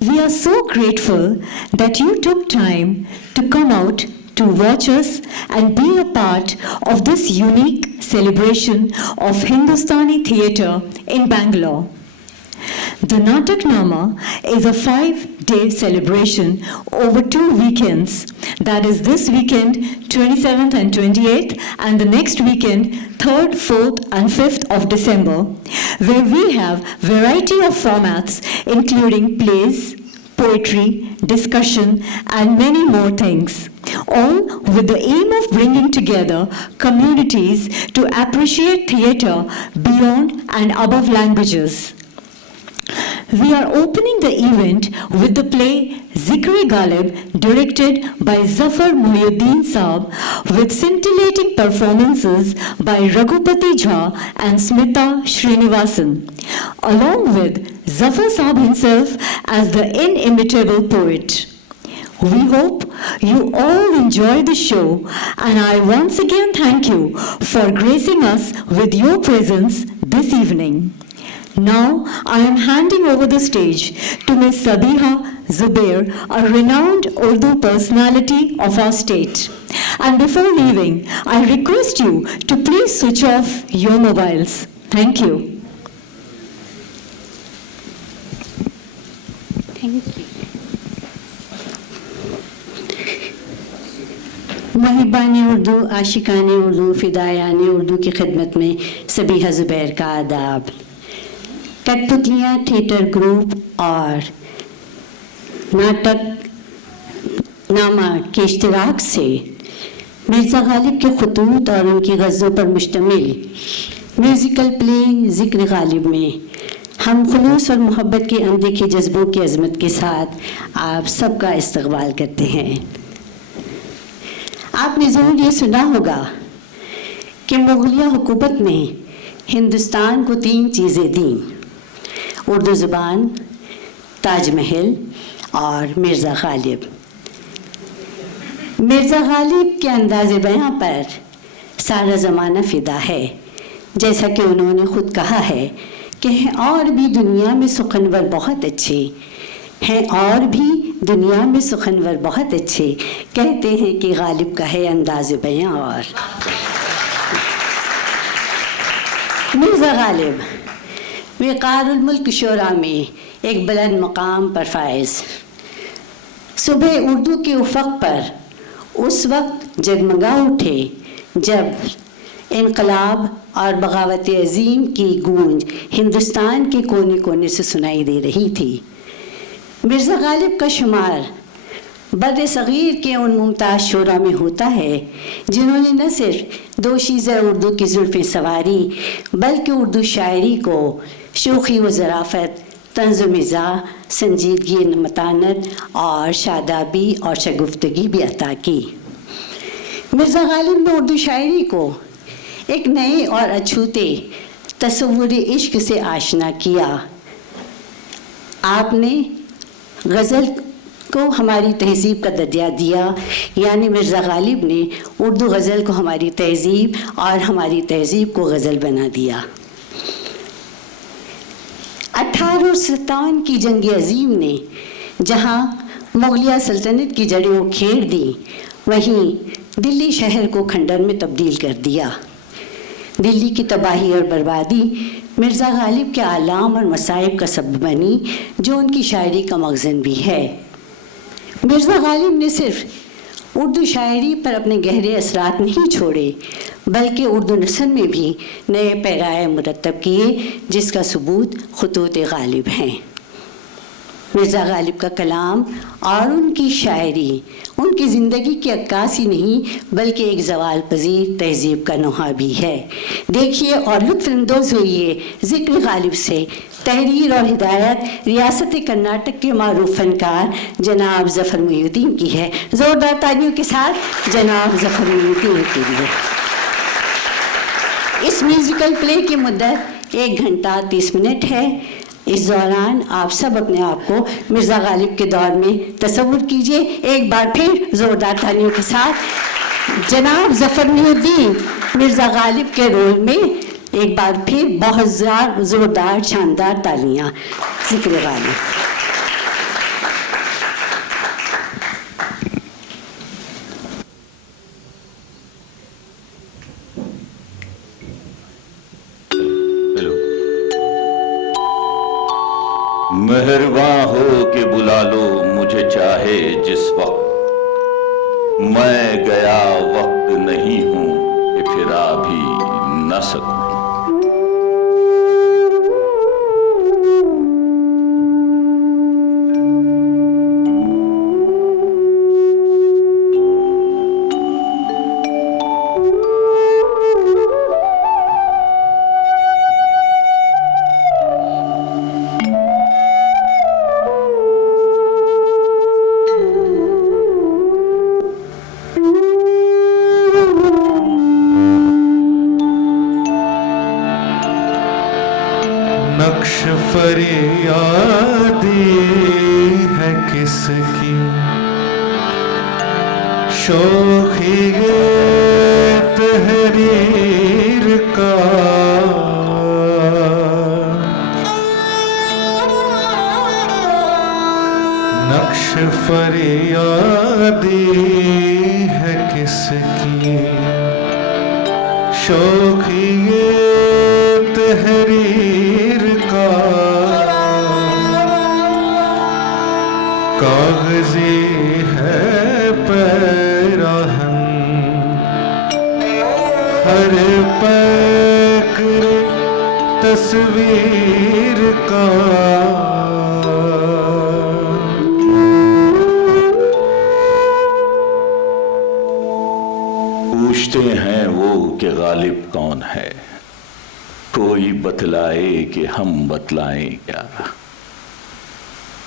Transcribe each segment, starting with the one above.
We are so grateful that you took time to come out to watch us and be a part of this unique celebration of Hindustani theatre in Bangalore. The Nataknama is a 5-day celebration over 2 weekends. That is this weekend, 27th and 28th, and the next weekend, 3rd, 4th, and 5th of December, where we have variety of formats including plays, poetry, discussion, and many more things, all with the aim of bringing together communities to appreciate theatre beyond and above languages. We are opening the event with the play Zikr-e Ghalib, directed by Zafar Mohyuddin Saab, with scintillating performances by Raghupati Jha and Smita Srinivasan, along with Zafar Saab himself as the inimitable poet. We hope you all enjoy the show, and I once again thank you for gracing us with your presence this evening. Now, I am handing over the stage to Ms. Sabiha Zubair, a renowned Urdu personality of our state. And before leaving, I request you to please switch off your mobiles. Thank you. Thank you. मुहिबानी Urdu, आशिकानी Urdu, फिदायानी Urdu की खिदमत में सबीहा ज़ुबैर का आदाब। कठपुतलियाँ theatre group और नाटक नामा के इश्तिराक से मिर्ज़ा गालिब के खतूत और उनकी गज़लों पर मुश्तमिल म्यूज़िकल प्ले ज़िक्र गालिब में हम खुलूस और मोहब्बत के अनदेखे जज्बों की अज़मत के साथ आप सबका इस्तक़बाल करते हैं। आपने ज़रूर ये सुना होगा कि मुग़लिया हुकूमत ने हिंदुस्तान को 3 चीज़ें दीं: उर्दू ज़ुबान, ताजमहल और मिर्ज़ा गालिब। मिर्ज़ा गालिब के अंदाज़े बयां पर सारा ज़माना फ़िदा है, जैसा कि उन्होंने ख़ुद कहा है कि हैं और भी दुनिया में सुखनवर बहुत अच्छे, हैं और भी दुनिया में सुखनवर बहुत अच्छे, कहते हैं कि गालिब का है अंदाज़े बयां। और मिर्ज़ा गालिब विक़ारुल मुल्क शोरा में एक बुलंद मकाम पर फाइज़, सुबह उर्दू के उफ़क़ पर उस वक्त जगमगा उठे जब इनक़लाब और बग़ावत अज़ीम की गूंज हिंदुस्तान के कोने कोने से सुनाई दे रही थी। मिर्ज़ा गालिब का शुमार बर्र सग़ीर के उन मुमताज़ शोरा में होता है जिन्होंने न सिर्फ दोशीज़ उर्दू की ज़ुल्फ़ें सवारी बल्कि उर्दू शायरी को शोखी व ज़राफ़त, तंज़ व मिज़ाह, संजीदगी, मतानत और शादाबी और शगुफ्तगी भी अता की। मिर्ज़ा गालिब ने उर्दू शायरी को एक नए और अछूते तसव्वुर इश्क से आशना किया। आपने गज़ल को हमारी तहज़ीब का दर्जा दिया, यानी मिर्ज़ा गालिब ने उर्दू गज़ल को हमारी तहज़ीब और हमारी तहज़ीब को गज़ल बना दिया। 1857 की जंग अज़ीम ने जहाँ मुग़लिया सल्तनत की जड़ें उखेड़ दी, वहीं दिल्ली शहर को खंडर में तब्दील कर दिया। दिल्ली की तबाही और बर्बादी मिर्ज़ा गालिब के आलाम और मसाइब का सबब बनी, जो उनकी शायरी का मग़ज़न भी है। मिर्ज़ा गालिब ने सिर्फ उर्दू शायरी पर अपने गहरे असरात नहीं छोड़े, बल्कि उर्दू नस्ल में भी नए पैगाए मुरतब किए, जिसका सबूत ख़ुतूत गालिब हैं। मिर्ज़ा गालिब का कलाम और उनकी शायरी उनकी ज़िंदगी की अक्कासी नहीं, बल्कि एक ज़वाल पज़ीर तहज़ीब का नुहा भी है। देखिए और लुत्फ़अंदोज़ होइए ज़िक्र गालिब से। तहरीर और हिदायत रियासत कर्नाटक के मारूफ फ़नकार जनाब ज़फ़र मोहिउद्दीन की है। ज़ोरदार तालियों के साथ जनाब ज़फ़र मोहिउद्दीन के लिए। इस म्यूज़िकल प्ले की मुद्दत 1 घंटा 30 मिनट है। इस दौरान आप सब अपने आप को मिर्ज़ा गालिब के दौर में तसव्वुर कीजिए। एक बार फिर ज़ोरदार तालियों के साथ जनाब ज़फ़र मोहिउद्दीन मिर्ज़ा गालिब के रोल में एक बार फिर बहुत ज़ोरदार शानदार तालियाँ। ज़िक्र गालिब। मेहरबान हो के बुला लो मुझे चाहे जिस वक्त, मैं गया वक्त नहीं हूं कि फिर आ भी न सकूं। नक्श फरियादी है किसकी, शोखी तहरीर का, नक्श फरियादी है किसकी, शोखी तहरीर का, कागजी है पैराहन हर पैकर तस्वीर का। पूछते हैं वो कि गालिब कौन है, कोई बतलाए कि हम बतलाएं क्या।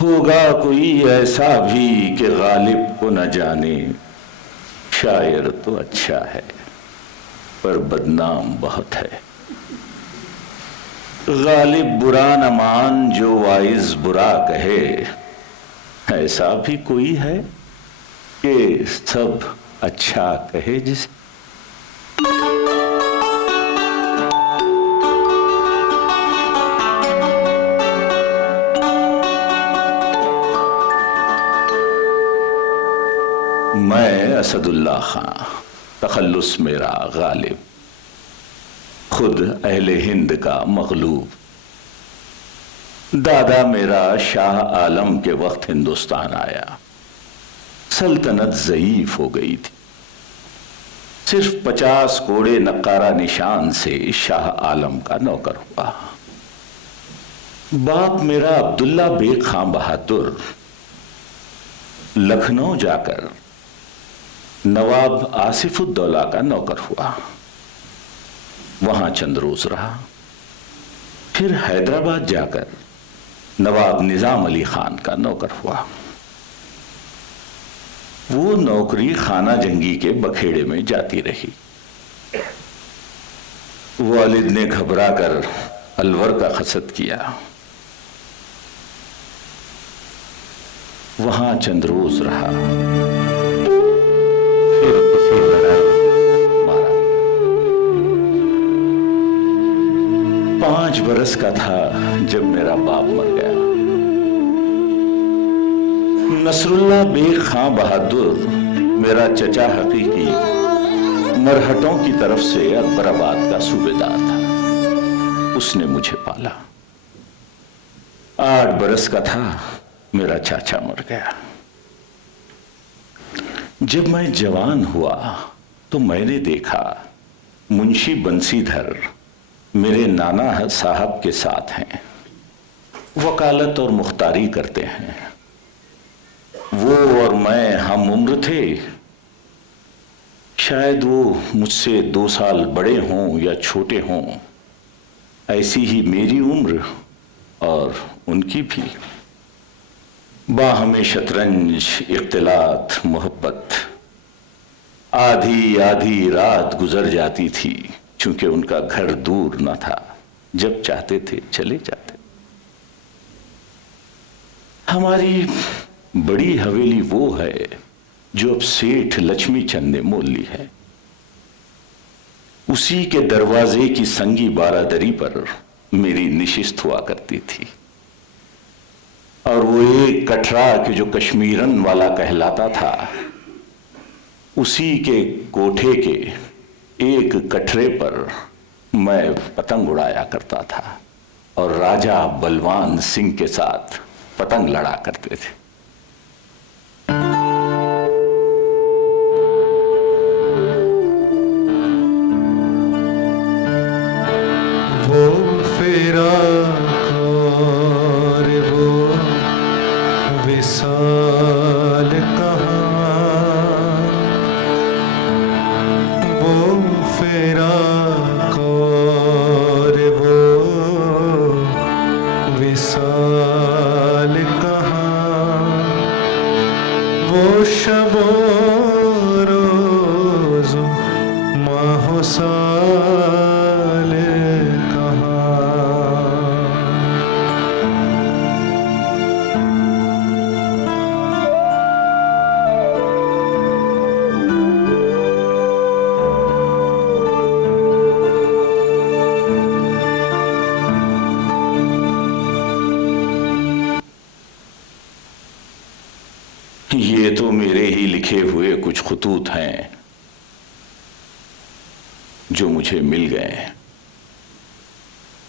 होगा कोई ऐसा भी कि गालिब को न जाने, शायर तो अच्छा है पर बदनाम बहुत है। गालिब बुरा न मान जो वाइज बुरा कहे, ऐसा भी कोई है कि सब अच्छा कहे जिसे। मैं असदुल्ला खां, तखल्लुस मेरा गालिब, खुद अहले हिंद का मगलूब। दादा मेरा शाह आलम के वक्त हिंदुस्तान आया, सल्तनत ज़ईफ हो गई थी। सिर्फ 50 कोड़े नक्कारा निशान से शाह आलम का नौकर हुआ। बाप मेरा अब्दुल्ला बेग खां बहादुर लखनऊ जाकर नवाब आसिफुद्दौला का नौकर हुआ, वहां चंद रोज रहा। फिर हैदराबाद जाकर नवाब निजाम अली खान का नौकर हुआ। वो नौकरी खाना जंगी के बखेड़े में जाती रही। वालिद ने घबरा कर अलवर का खसद किया, वहां चंद रोज रहा। फिर किसी लड़ाई मारा। 5 बरस का था जब मेरा बाप मर गया। नसरुल्ला बेग खां बहादुर मेरा चचा हकीकी मरहटों की तरफ से अकबराबाद का सूबेदार था। उसने मुझे पाला। 8 बरस का था मेरा चाचा मर गया। जब मैं जवान हुआ तो मैंने देखा मुंशी बंसीधर मेरे नाना साहब के साथ हैं, वकालत और मुख्तारी करते हैं। वो और मैं हम उम्र थे। शायद वो मुझसे 2 साल बड़े हों या छोटे हों। ऐसी ही मेरी उम्र और उनकी भी। बाहमे शतरंज, इख्तिलात, मोहब्बत। आधी आधी रात गुजर जाती थी, चूंकि उनका घर दूर न था। जब चाहते थे चले जाते। हमारी बड़ी हवेली वो है जो अब सेठ लक्ष्मी चंद ने मोल ली है। उसी के दरवाजे की संगी बारादरी पर मेरी निशिस्त हुआ करती थी। और वो एक कटरा के जो कश्मीरन वाला कहलाता था, उसी के कोठे के एक कटरे पर मैं पतंग उड़ाया करता था और राजा बलवान सिंह के साथ पतंग लड़ा करते थे। वो फिराक और वो विसाल कहाँ, वो फिराक और वो विसाल कहाँ, वो शबो रोज़ माहो साल कहाँ। ये तो मेरे ही लिखे हुए कुछ खुतूत हैं जो मुझे मिल गए।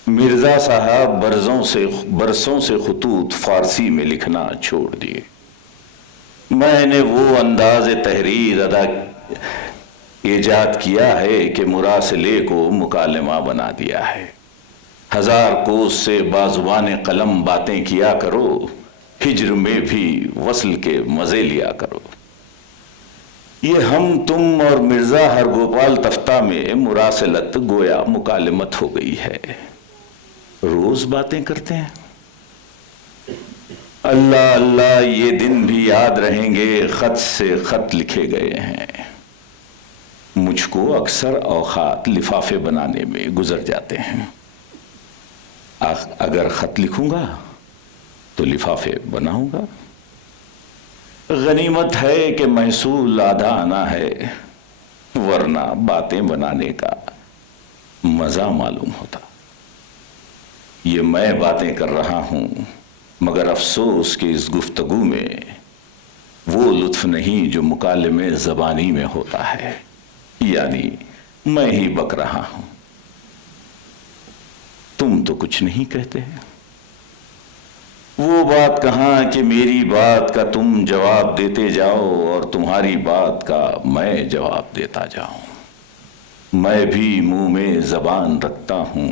मिर्जा साहब बरसों से खुतूत फारसी में लिखना छोड़ दिए। मैंने वो अंदाज तहरीर ईजाद किया है कि मुरासिले को मुकालमा बना दिया है। 1000 कोस से बाजुबान कलम बातें किया करो, हिज्र में भी वस्ल के मजे लिया करो। ये हम तुम और मिर्जा हरगोपाल तफ्ता में मुरासलत गोया मुकालमत हो गई है। रोज बातें करते हैं। अल्लाह अल्लाह ये दिन भी याद रहेंगे, खत से खत लिखे गए हैं। मुझको अक्सर औकात लिफाफे बनाने में गुजर जाते हैं। अगर खत लिखूंगा तो लिफाफे बनाऊंगा। गनीमत है कि महसूल आधा आना है, वरना बातें बनाने का मजा मालूम होता। ये मैं बातें कर रहा हूं, मगर अफसोस कि इस गुफ्तगू में वो लुत्फ नहीं जो मुकालमे ज़बानी में होता है, यानी मैं ही बक रहा हूं, तुम तो कुछ नहीं कहते। वो बात कहां कि मेरी बात का तुम जवाब देते जाओ और तुम्हारी बात का मैं जवाब देता जाऊं। मैं भी मुंह में जबान रखता हूं,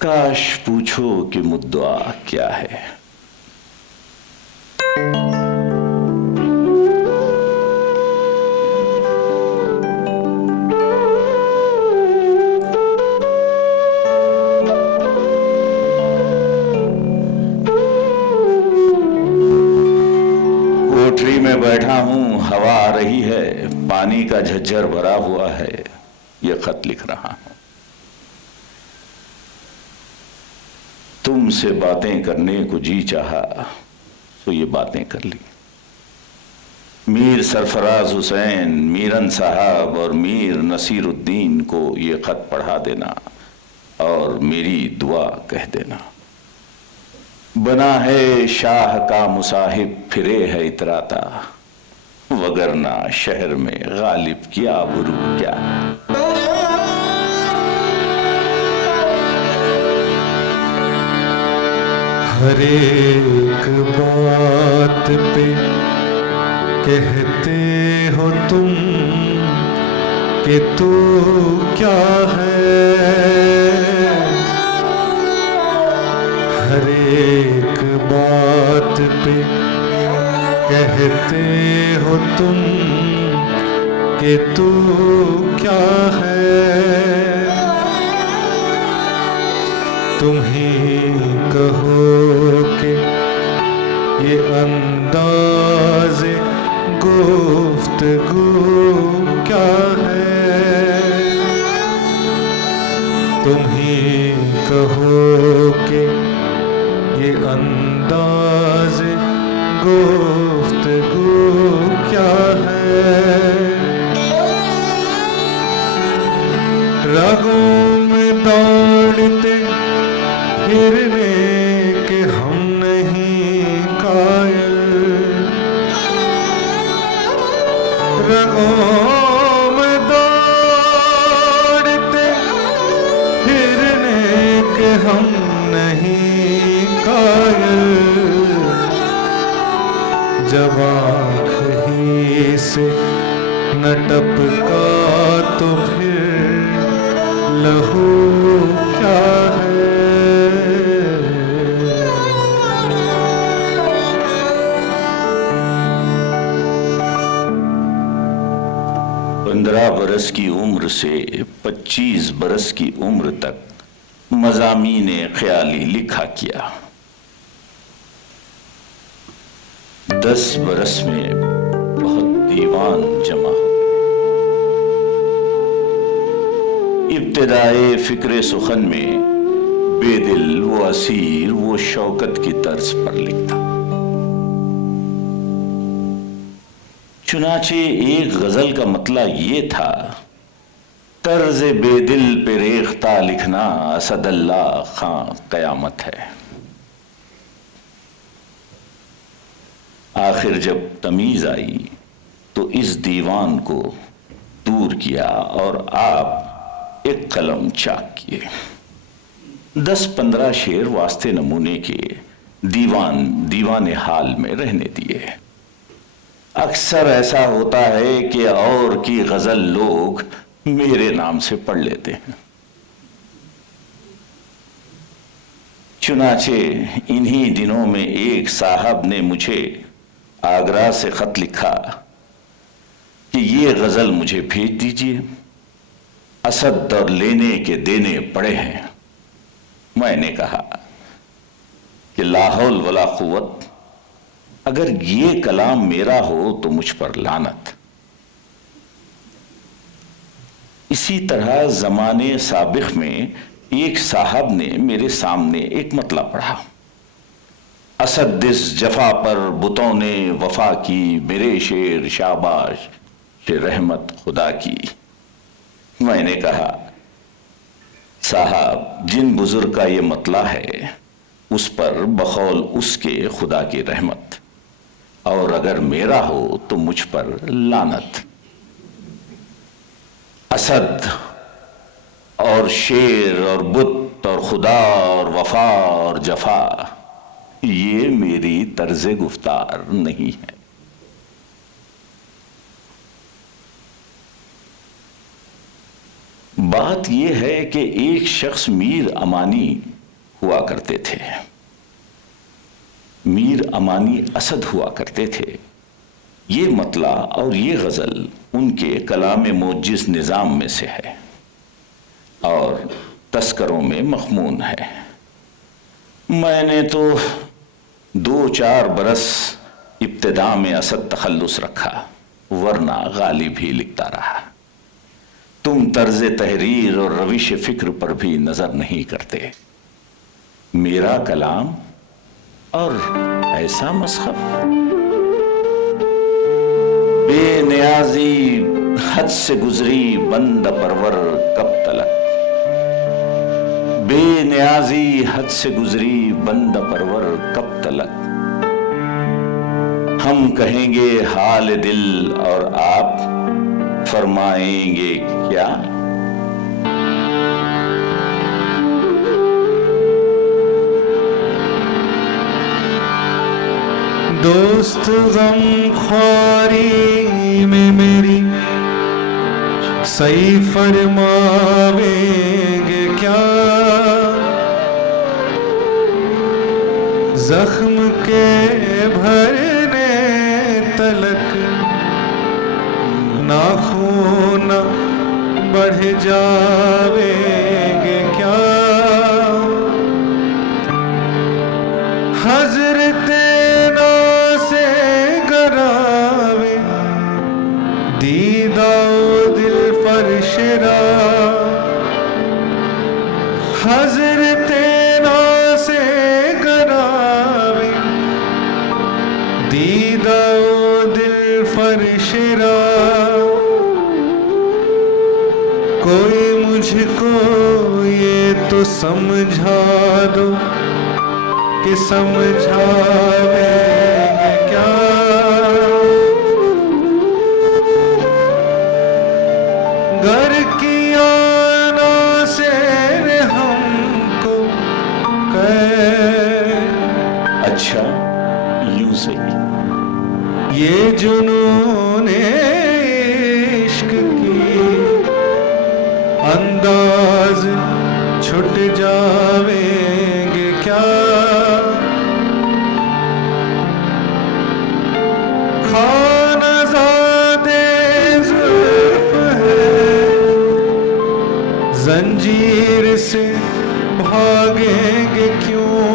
काश पूछो कि मुद्दा क्या है। कोठरी में बैठा हूं, हवा आ रही है, पानी का झज्जर भरा हुआ है, ये खत लिख रहा हूं। तुमसे बातें करने को जी चाहा तो ये बातें कर ली। मीर सरफराज हुसैन, मीरन साहब और मीर नसीरुद्दीन को ये खत पढ़ा देना और मेरी दुआ कह देना। बना है शाह का मुसाहिब फिरे है इतराता, वगरना शहर में गालिब क्या बुरू क्या। हर एक बात पे कहते हो तुम कि तू क्या है। हर एक बात पे कहते हो तुम कि तू क्या है। तुम ही कहो कि ये अंदाज़े गुफ्तगू क्या है। तुम ही कहो कि ये अंदाज़े गुफ्तगू क्या है। रगों में दौड़ते फिरने के हम नहीं कायल। रगों में दौड़ते फिरने के हम नहीं कायल। जब आँख ही से न टपका तो फिर लहू क्या है। 15 बरस की उम्र से 25 बरस की उम्र तक मज़ामीने ख्याली लिखा किया। 10 बरस में बहुत दीवान जमा हो। इब्तिदाए फिक्रे सुखन में बेदिल वो असीर वो शौकत की तर्ज पर लिखता। चुनाचे एक गजल का मतला ये था, तर्ज बेदिल पे रेख्ता लिखना असदल्ला खां कयामत है। आखिर जब तमीज आई तो इस दीवान को दूर किया और आप एक कलम चाक किए। 10-15 शेर वास्ते नमूने के दीवाने हाल में रहने दिए। अक्सर ऐसा होता है कि और की गजल लोग मेरे नाम से पढ़ लेते हैं। चुनाचे इन्हीं दिनों में एक साहब ने मुझे आगरा से खत लिखा कि ये गजल मुझे भेज दीजिए, असद और लेने के देने पड़े हैं। मैंने कहा कि ला हौल वला कुव्वत, अगर ये कलाम मेरा हो तो मुझ पर लानत। इसी तरह जमाने साबिक में एक साहब ने मेरे सामने एक मतला पढ़ा, असद दिस जफा पर बुतों ने वफा की, मेरे शेर शाबाश शे रहमत खुदा की। मैंने कहा साहब, जिन बुजुर्ग का ये मतला है उस पर बखौल उसके खुदा की रहमत, और अगर मेरा हो तो मुझ पर लानत। असद और शेर और बुत और खुदा और वफा और जफा, ये मेरी तर्ज गुफ्तार नहीं है। बात यह है कि एक शख्स मीर अमानी हुआ करते थे। मीर अमानी असद हुआ करते थे। ये मतला और ये गजल उनके कलाम मोजिज निज़ाम में से है और तस्करों में मखमून है। मैंने तो 2-4 बरस इब्तिदा में असद तखल्लुस रखा, वरना गालिब ही लिखता रहा। तुम तर्ज तहरीर और रविश फिक्र पर भी नजर नहीं करते। मेरा कलाम और ऐसा मसखब, बेनियाजी हद से गुजरी बंद परवर कब तलक, बेनियाजी हद से गुजरी बंद परवर कब तलक। हम कहेंगे हाल दिल और आप फरमाएंगे क्या। दोस्त गम ख्वारी में मेरी सही फरमावेंगे क्या। जख्म के भरने तलक नाखून बढ़ जावेंगे क्या। हजरत नासे गरावे दीदा दिल फरशरा। हजरत नासे गरावे दीदा दिल फरशरा। कोई मुझको ये तो समझा दो कि समझावेंगे क्या। घर की आना से हमको अच्छा यूं सही, छुट जावेंगे क्या। खानज़ादे जुल्फ है, जंजीर से भागेंगे क्यों।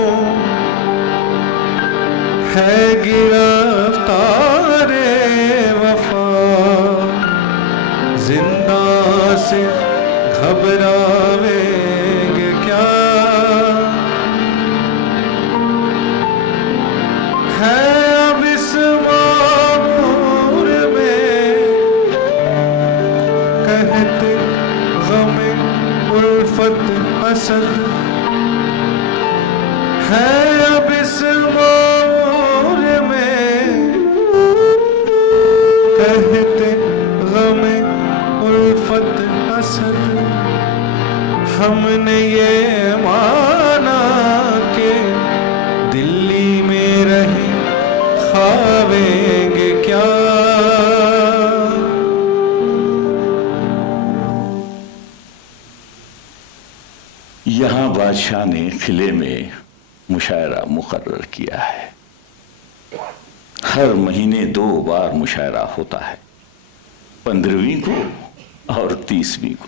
है गिरफ्तारे वफा, जिंदा से घबरावेंगे क्या। है अब इस मामूर में कहते गमे उल्फत हसद। है अब इस मामूर में कहते गमे उल्फत हसद। हमने ये माना के दिल्ली में रहे खावेंगे क्या। यहां बादशाह ने किले में मुशायरा मुकर्रर किया है। हर महीने 2 बार मुशायरा होता है, 15वीं को और 30वीं को।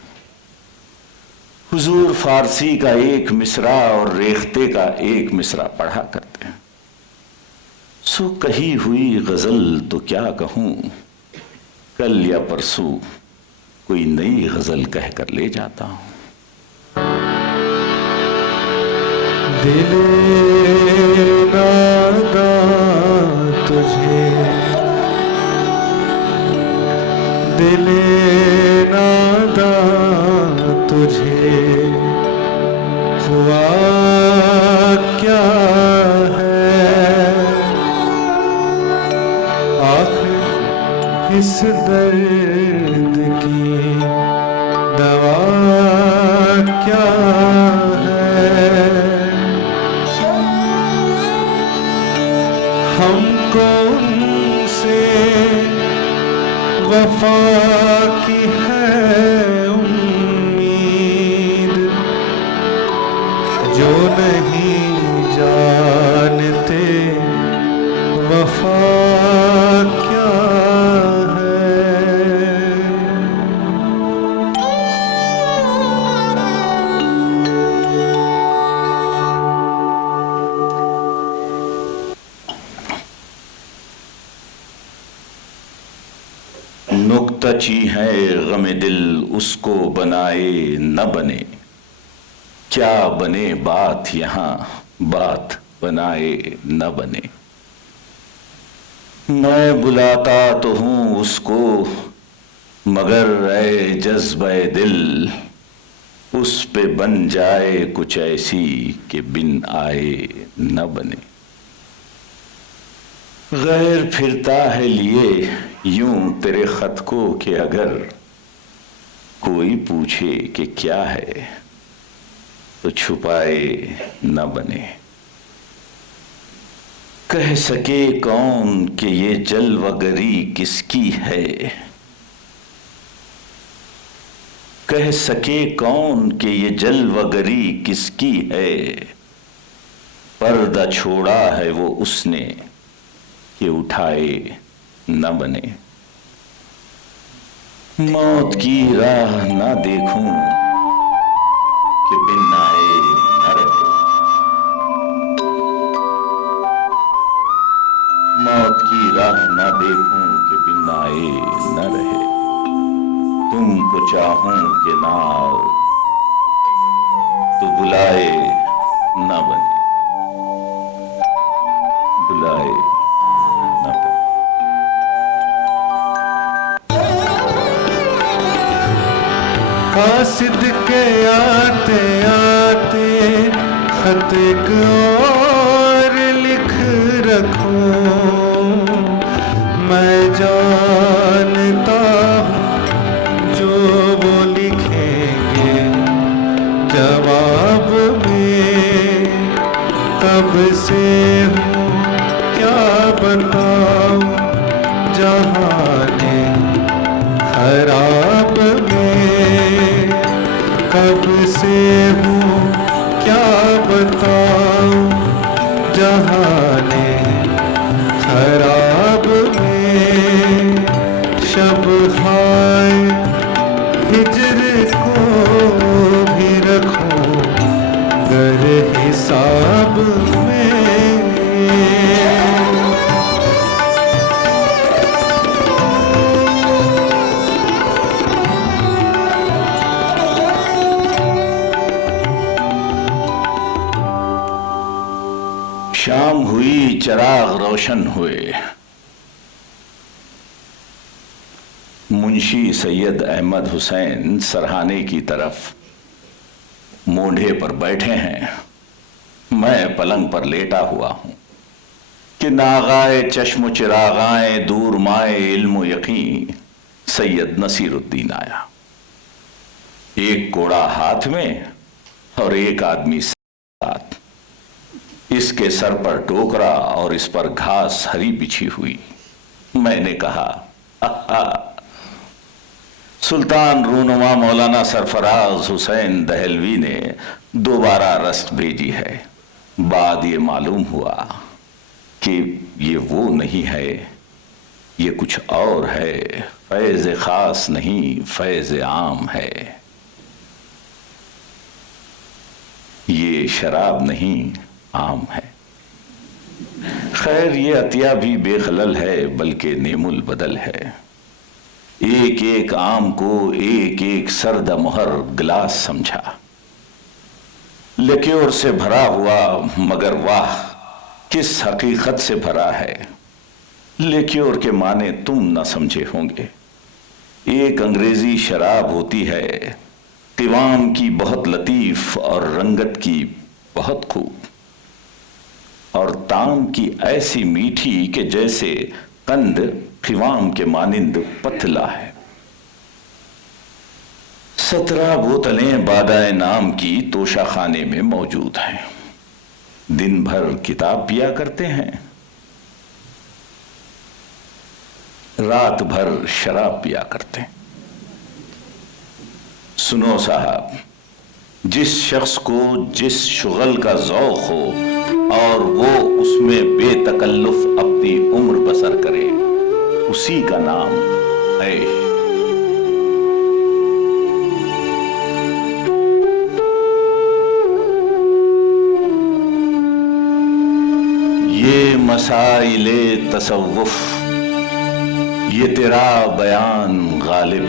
हुजूर फारसी का एक मिसरा और रेख्ते का एक मिसरा पढ़ा करते हैं। सो कही हुई गजल तो क्या कहूं, कल या परसों कोई नई गजल कहकर ले जाता हूं। दिले नादा तुझे, दिले नादा तुझे हुआ क्या है। आखिर इस दर्द की दवा क्या है। हमको उनसे वफा की है उम्मीद, जो नहीं जानते वफा क्या है। नुक्ताची है गमे दिल उसको बनाए न बने, क्या बने बात यहां बात बनाए न बने। मैं बुलाता तो हूं उसको मगर ऐ जज्बे दिल, उस पे बन जाए कुछ ऐसी कि बिन आए न बने। गैर फिरता है लिए यूं तेरे खत को कि अगर कोई पूछे कि क्या है तो छुपाए न बने। कह सके कौन कि ये जलवगरी किसकी है, कह सके कौन कि ये जलवगरी किसकी है। पर्दा छोड़ा है वो उसने कि उठाए न बने। मौत की राह ना देखूं कि बिन आए न रहे। मौत की राह ना देखूं कि बिन आए न रहे। तुमको चाहूं कि ना आओ तो बुलाए न बने, बुलाए न बने। कासिद के आते आते खत एक और लिख रखूं। मैं जानता हूँ जो वो लिखेंगे जवाब में। कब से हूँ क्या बताऊं जहाने खराब में। कब से हूँ में। शाम हुई, चिराग रोशन हुए। मुंशी सैयद अहमद हुसैन सरहाने की तरफ मोढ़े पर बैठे हैं। मैं पलंग पर लेटा हुआ हूं कि नागाए चश्म चिरागाए दूर माए इल्म यकीन सैयद नसीरुद्दीन आया। एक कोड़ा हाथ में और एक आदमी साथ। इसके सर पर टोकरा और इस पर घास हरी बिछी हुई। मैंने कहा, आहा, सुल्तान रूनुमा मौलाना सरफराज हुसैन दहलवी ने दोबारा रस्ट भेजी है। बाद ये मालूम हुआ कि ये वो नहीं है, ये कुछ और है। फैज़ खास नहीं, फैज़ आम है। ये शराब नहीं, आम है। खैर, ये अतिया भी बेखलल है, बल्कि नेमुल बदल है। एक एक आम को एक एक सर्द मुहर गिलास समझा। लिक्योर से भरा हुआ, मगर वाह किस हकीकत से भरा है। लिक्योर के माने तुम न समझे होंगे। एक अंग्रेजी शराब होती है, क़िवाम की बहुत लतीफ और रंगत की बहुत खूब, और ताम की ऐसी मीठी कि जैसे कंद क़िवाम के मानिंद पतला है। 17 बोतलें बादाए नाम की तोशाखाने में मौजूद हैं। दिन भर किताब पिया करते हैं, रात भर शराब पिया करते हैं। सुनो साहब, जिस शख्स को जिस शुगल का ज़ौक़ हो और वो उसमें बेतकल्लुफ़ अपनी उम्र बसर करे, उसी का नाम ऐश। ये मसाइले तसव्वुफ, ये तेरा बयान गालिब।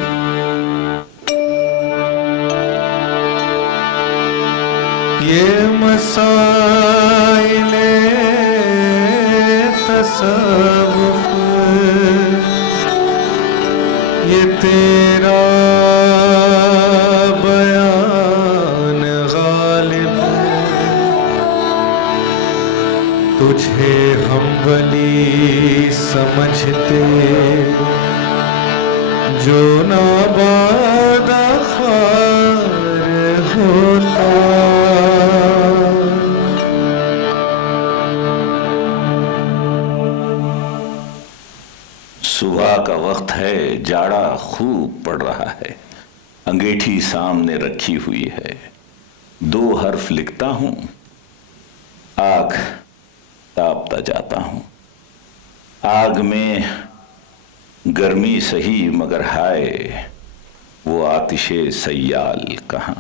ये मसाइले तसव्वुफ, ये तेरा बयान गालिब। तुझे हम वली समझते जो नाबाद खार होता। सुबह का वक्त है, जाड़ा खूब पड़ रहा है। अंगीठी सामने रखी हुई है। 2 हर्फ लिखता हूं, आग तापता जाता हूं। आग में गर्मी सही, मगर हाय वो आतिशे सयाल कहां।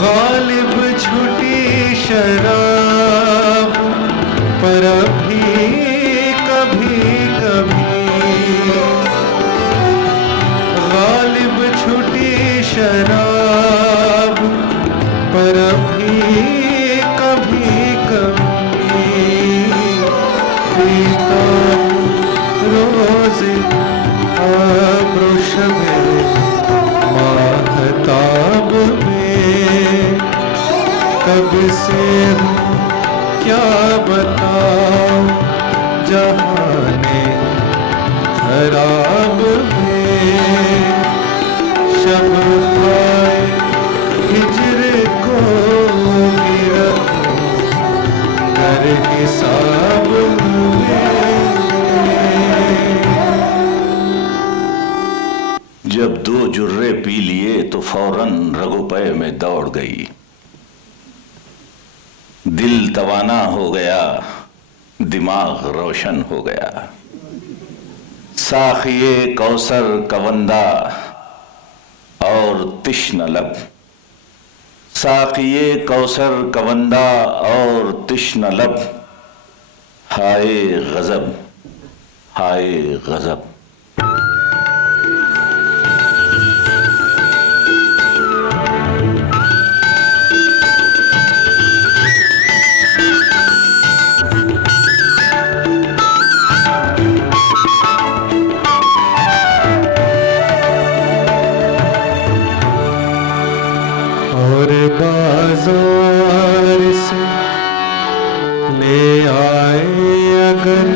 गालिब छुटी शराब पर भी कभी कभी, गालिब छुटी शराब पर भी कभी कभी। पीता रोज़ आब्रोश में माहताब में। कब से हूँ क्या बताऊं जहाने खराब में। शब खाए हिजर को भी रखूं कर हिसाब में। जब 2 जुर्रे पी लिए तो फौरन रगोपय में दौड़ गई। दिल तवाना हो गया, दिमाग रोशन हो गया। साखिए कौसर कवंदा और तिश्न लब, साक़िए कौसर कवंदा और तिश्न लब, हाय गजब हाय गजब। और बाजार से ले आए अगर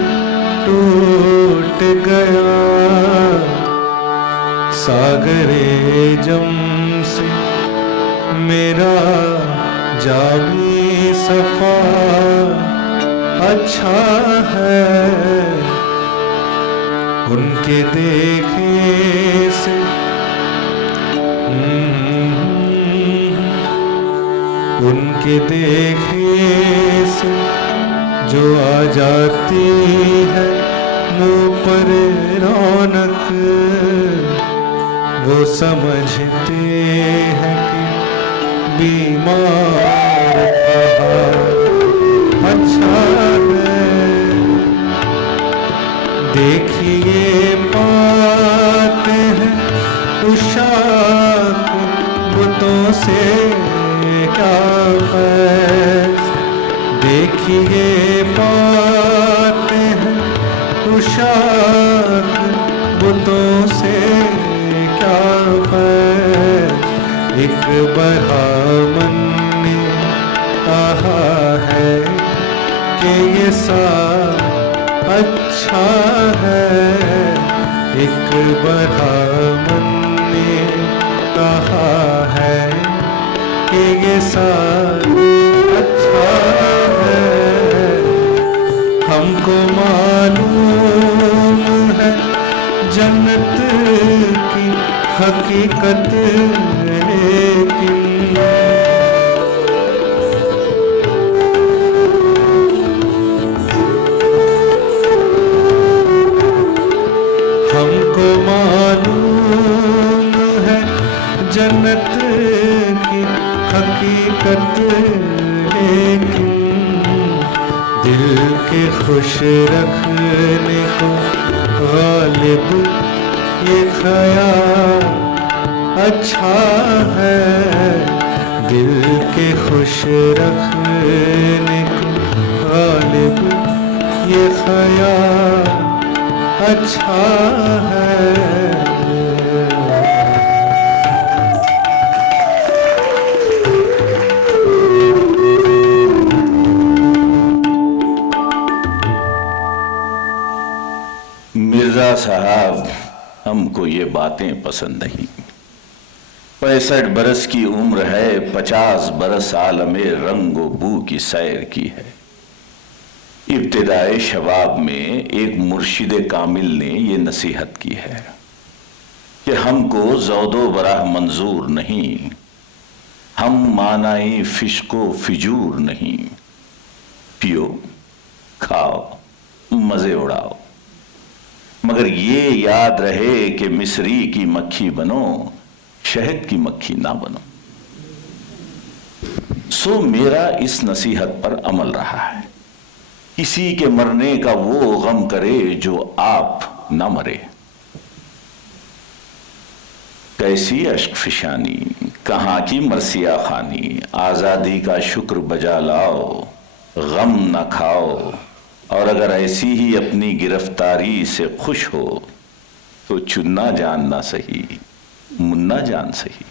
टूट गया, सागरे जम से मेरा जामी सफा अच्छा है, उनके देखे से उनके देखे से जो आ जाती है मुँह पर रौनक, वो समझते हैं कि बीमार अच्छा है। देखिए पाते हैं उशाक बुतों से क्या फैज़, देखिए पाते हैं उशाक बुतों से क्या फैज़। एक बरहामन ने कहा है कि ये सा अच्छा है, एक बरहामन ने कहा है कि ये साथ अच्छा है। हमको मालूम है जन्नत की हकीकत, लेकिन हमको मालूम है जन्नत की हकीकत, लेकिन दिल के खुश रखने को गालिब ये ख्याल अच्छा है। दिल के खुश रखने को गालिब ये ख्याल अच्छा है। मिर्जा साहब, हमको ये बातें पसंद नहीं। 65 बरस की उम्र है, 50 बरस आलमे रंगो बू की सैर की है। इब्तिदाए शबाब में एक मुर्शिद कामिल ने ये नसीहत की है कि हमको ज़ौदो बराह मंजूर नहीं, हम मानाई फिश्को फिजूर नहीं। पियो, खाओ, मजे उड़ाओ, मगर ये याद रहे कि मिस्री की मक्खी बनो, शहद की मक्खी ना बनो। सो मेरा इस नसीहत पर अमल रहा है। किसी के मरने का वो गम करे जो आप ना मरे। कैसी अश्क फिशानी, कहाँ की मरसिया खानी, आजादी का शुक्र बजा लाओ, गम न खाओ। और अगर ऐसी ही अपनी गिरफ्तारी से खुश हो तो चुन्ना जान ना सही, मुन्ना जान सही।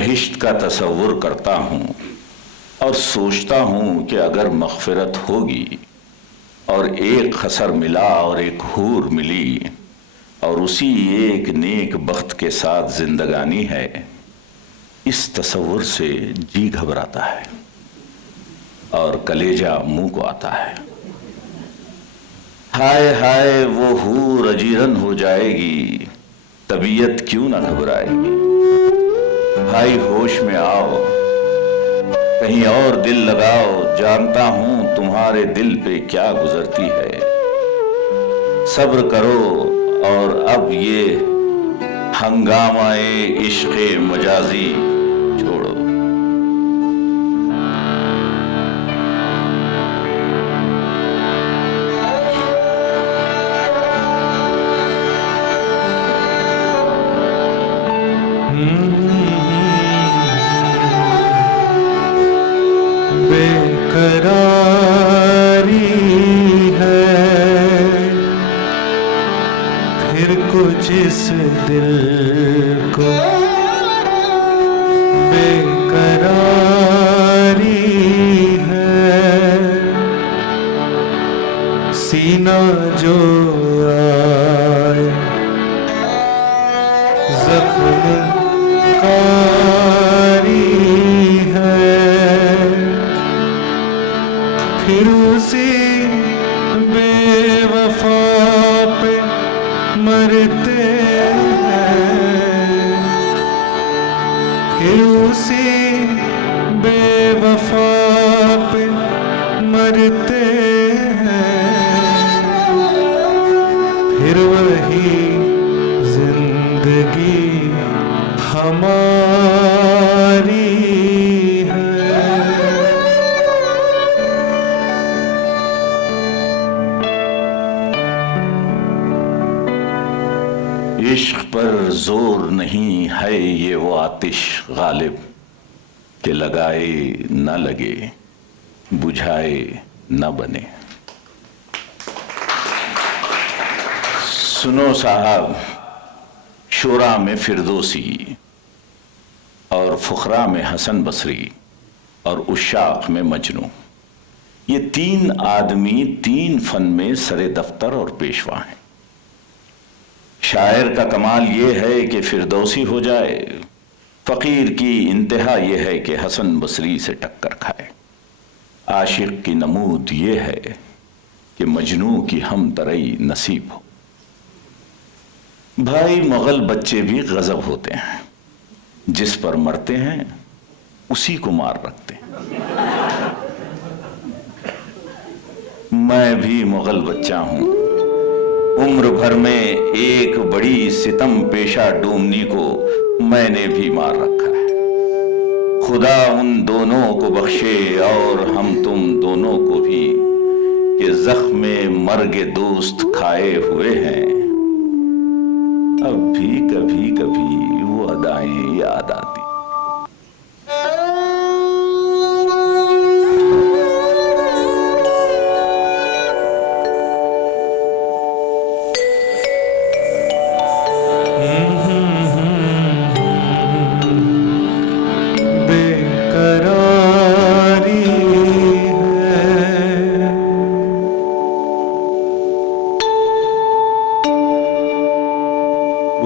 बहिश्त का तसव्वुर करता हूँ और सोचता हूँ कि अगर मग़फ़िरत होगी और एक खसर मिला और एक हूर मिली और उसी एक नेक बख्त के साथ जिंदगानी है, इस तसव्वुर से जी घबराता है और कलेजा मुंह को आता है। हाय हाय वो हूर अजीरन हो जाएगी, तबीयत क्यों ना घबराएगी। भाई होश में आओ, कहीं और दिल लगाओ, जानता हूं तुम्हारे दिल पे क्या गुजरती है। सब्र करो और अब ये हंगामाए इश्क़े मजाजी छोड़ो। बेकरारी है फिर कुछ इस दिल को, बेकरारी है सीना जो आए ज़ख्म कारी है, फिर उसी बेवफा पे मरते हैं, फिर उसी बेवफा पे मरते हैं, फिर वही जिंदगी हमारी है। इश्क पर जोर नहीं है ये वो आतिश गालिब के लगाए न लगे, बुझाए न बने। सुनो साहब, शुरा में फिरदौसी और फुकरा में हसन बसरी और उशाक में मजनू, ये तीन आदमी तीन फन में सरे दफ्तर और पेशवा हैं। शायर का कमाल ये है कि फिरदौसी हो जाए, फकीर की इंतहा यह है कि हसन बसरी से टक्कर खाए। आशिक की नमूद ये है कि मजनू की हम तरई नसीब हो। भाई मुगल बच्चे भी गजब होते हैं, जिस पर मरते हैं उसी को मार रखते हैं। मैं भी मुगल बच्चा हूं, उम्र भर में एक बड़ी सितम पेशा डूमनी को मैंने भी मार रखा है। खुदा उन दोनों को बख्शे और हम तुम दोनों को भी कि ज़ख्म मर्ग दोस्त खाए हुए हैं। अब भी कभी कभी वो अदाएं याद आती।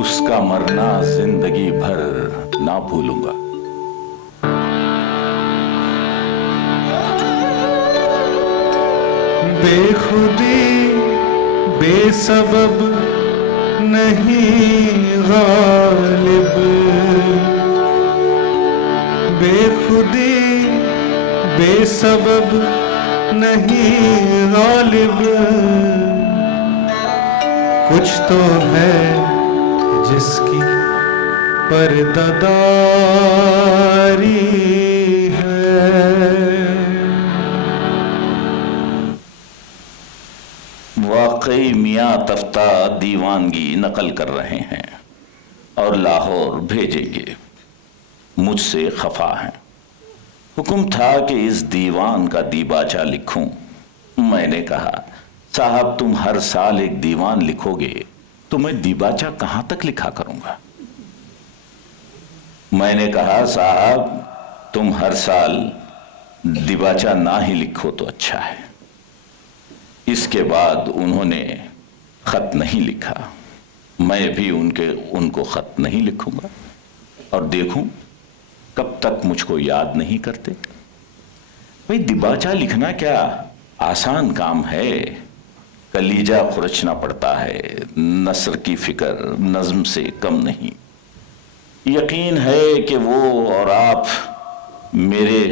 उसका मरना जिंदगी भर ना भूलूंगा। बेखुदी बेसबब नहीं गालिब, बेखुदी बेसबब नहीं गालिब, कुछ तो है जिसकी पर्दादारी है। वाकई मियाँ तफ्ता दीवानगी नकल कर रहे हैं और लाहौर भेजेंगे, मुझसे खफा हैं। हुक्म था कि इस दीवान का दीबाचा लिखूं। मैंने कहा साहब तुम हर साल एक दीवान लिखोगे तो मैं दीबाचा कहां तक लिखा करूंगा। मैंने कहा, साहब तुम हर साल दिबाचा ना ही लिखो तो अच्छा है। इसके बाद उन्होंने खत नहीं लिखा। मैं भी उनको खत नहीं लिखूंगा और देखूं कब तक मुझको याद नहीं करते। भाई, दिबाचा लिखना क्या आसान काम है? कलीजा खुरचना पड़ता है, नस्र की फिक्र नज्म से कम नहीं। यकीन है कि वो और आप मेरे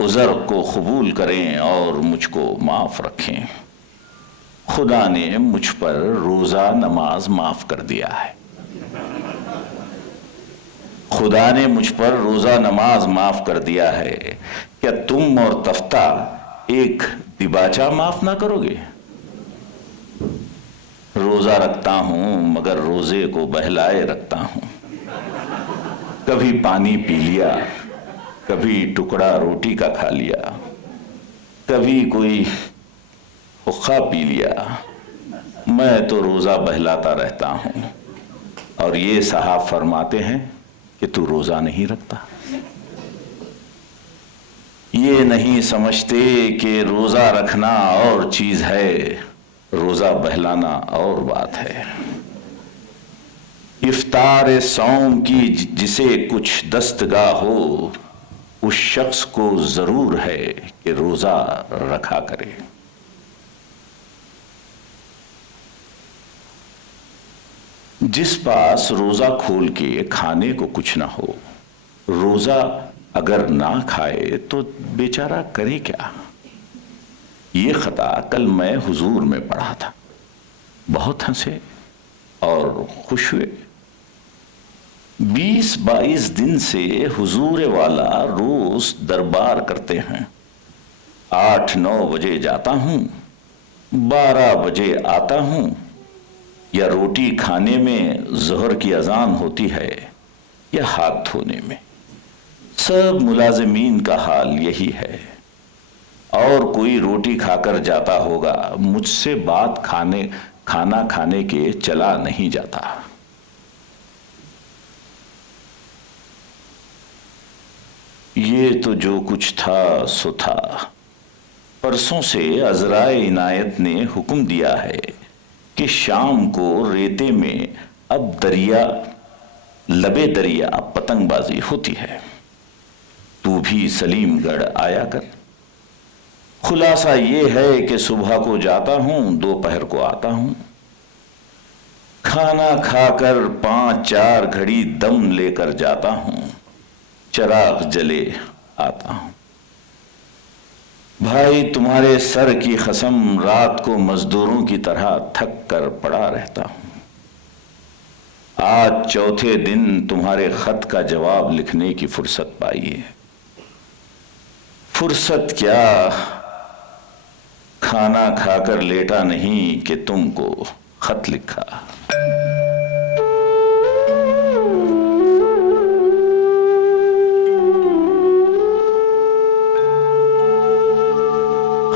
उज़र को कबूल करें और मुझको माफ़ रखें। खुदा ने मुझ पर रोज़ा नमाज माफ़ कर दिया है। खुदा ने मुझ पर रोज़ा नमाज माफ़ कर दिया है। क्या तुम और तफ्ता एक दिबाचा माफ़ ना करोगे? रोज़ा रखता हूं मगर रोज़े को बहलाए रखता हूं। कभी पानी पी लिया, कभी टुकड़ा रोटी का खा लिया, कभी कोई हुक्का पी लिया। मैं तो रोज़ा बहलाता रहता हूं। और ये साहब फरमाते हैं कि तू रोज़ा नहीं रखता। ये नहीं समझते कि रोज़ा रखना और चीज़ है, रोज़ा बहलाना और बात है। इफ्तार सौम की जिसे कुछ दस्तगाह हो, उस शख्स को जरूर है कि रोज़ा रखा करे। जिस पास रोज़ा खोल के खाने को कुछ ना हो, रोज़ा अगर ना खाए तो बेचारा करे क्या? ये खता कल मैं हुजूर में पढ़ा था। बहुत हंसे और खुश हुए। 20-22 दिन से हुजूर वाला रोज दरबार करते हैं। 8-9 बजे जाता हूं, 12 बजे आता हूं, या रोटी खाने में ज़ोहर की अजान होती है या हाथ धोने में। सब मुलाजिमीन का हाल यही है। और कोई रोटी खाकर जाता होगा, मुझसे बात खाना खाने के चला नहीं जाता। ये तो जो कुछ था सो था। परसों से अज़राए इनायत ने हुक्म दिया है कि शाम को रेते में अब लबे दरिया पतंगबाजी होती है। तू भी सलीमगढ़ आया कर। खुलासा ये है कि सुबह को जाता हूं, दोपहर को आता हूं। खाना खाकर 5-4 घड़ी दम लेकर जाता हूं, चिराग जले आता हूं। भाई, तुम्हारे सर की कसम, रात को मजदूरों की तरह थक कर पड़ा रहता हूं। आज चौथे दिन तुम्हारे खत का जवाब लिखने की फुर्सत पाई है। फुर्सत क्या, खाना खाकर लेटा नहीं कि तुमको खत लिखा।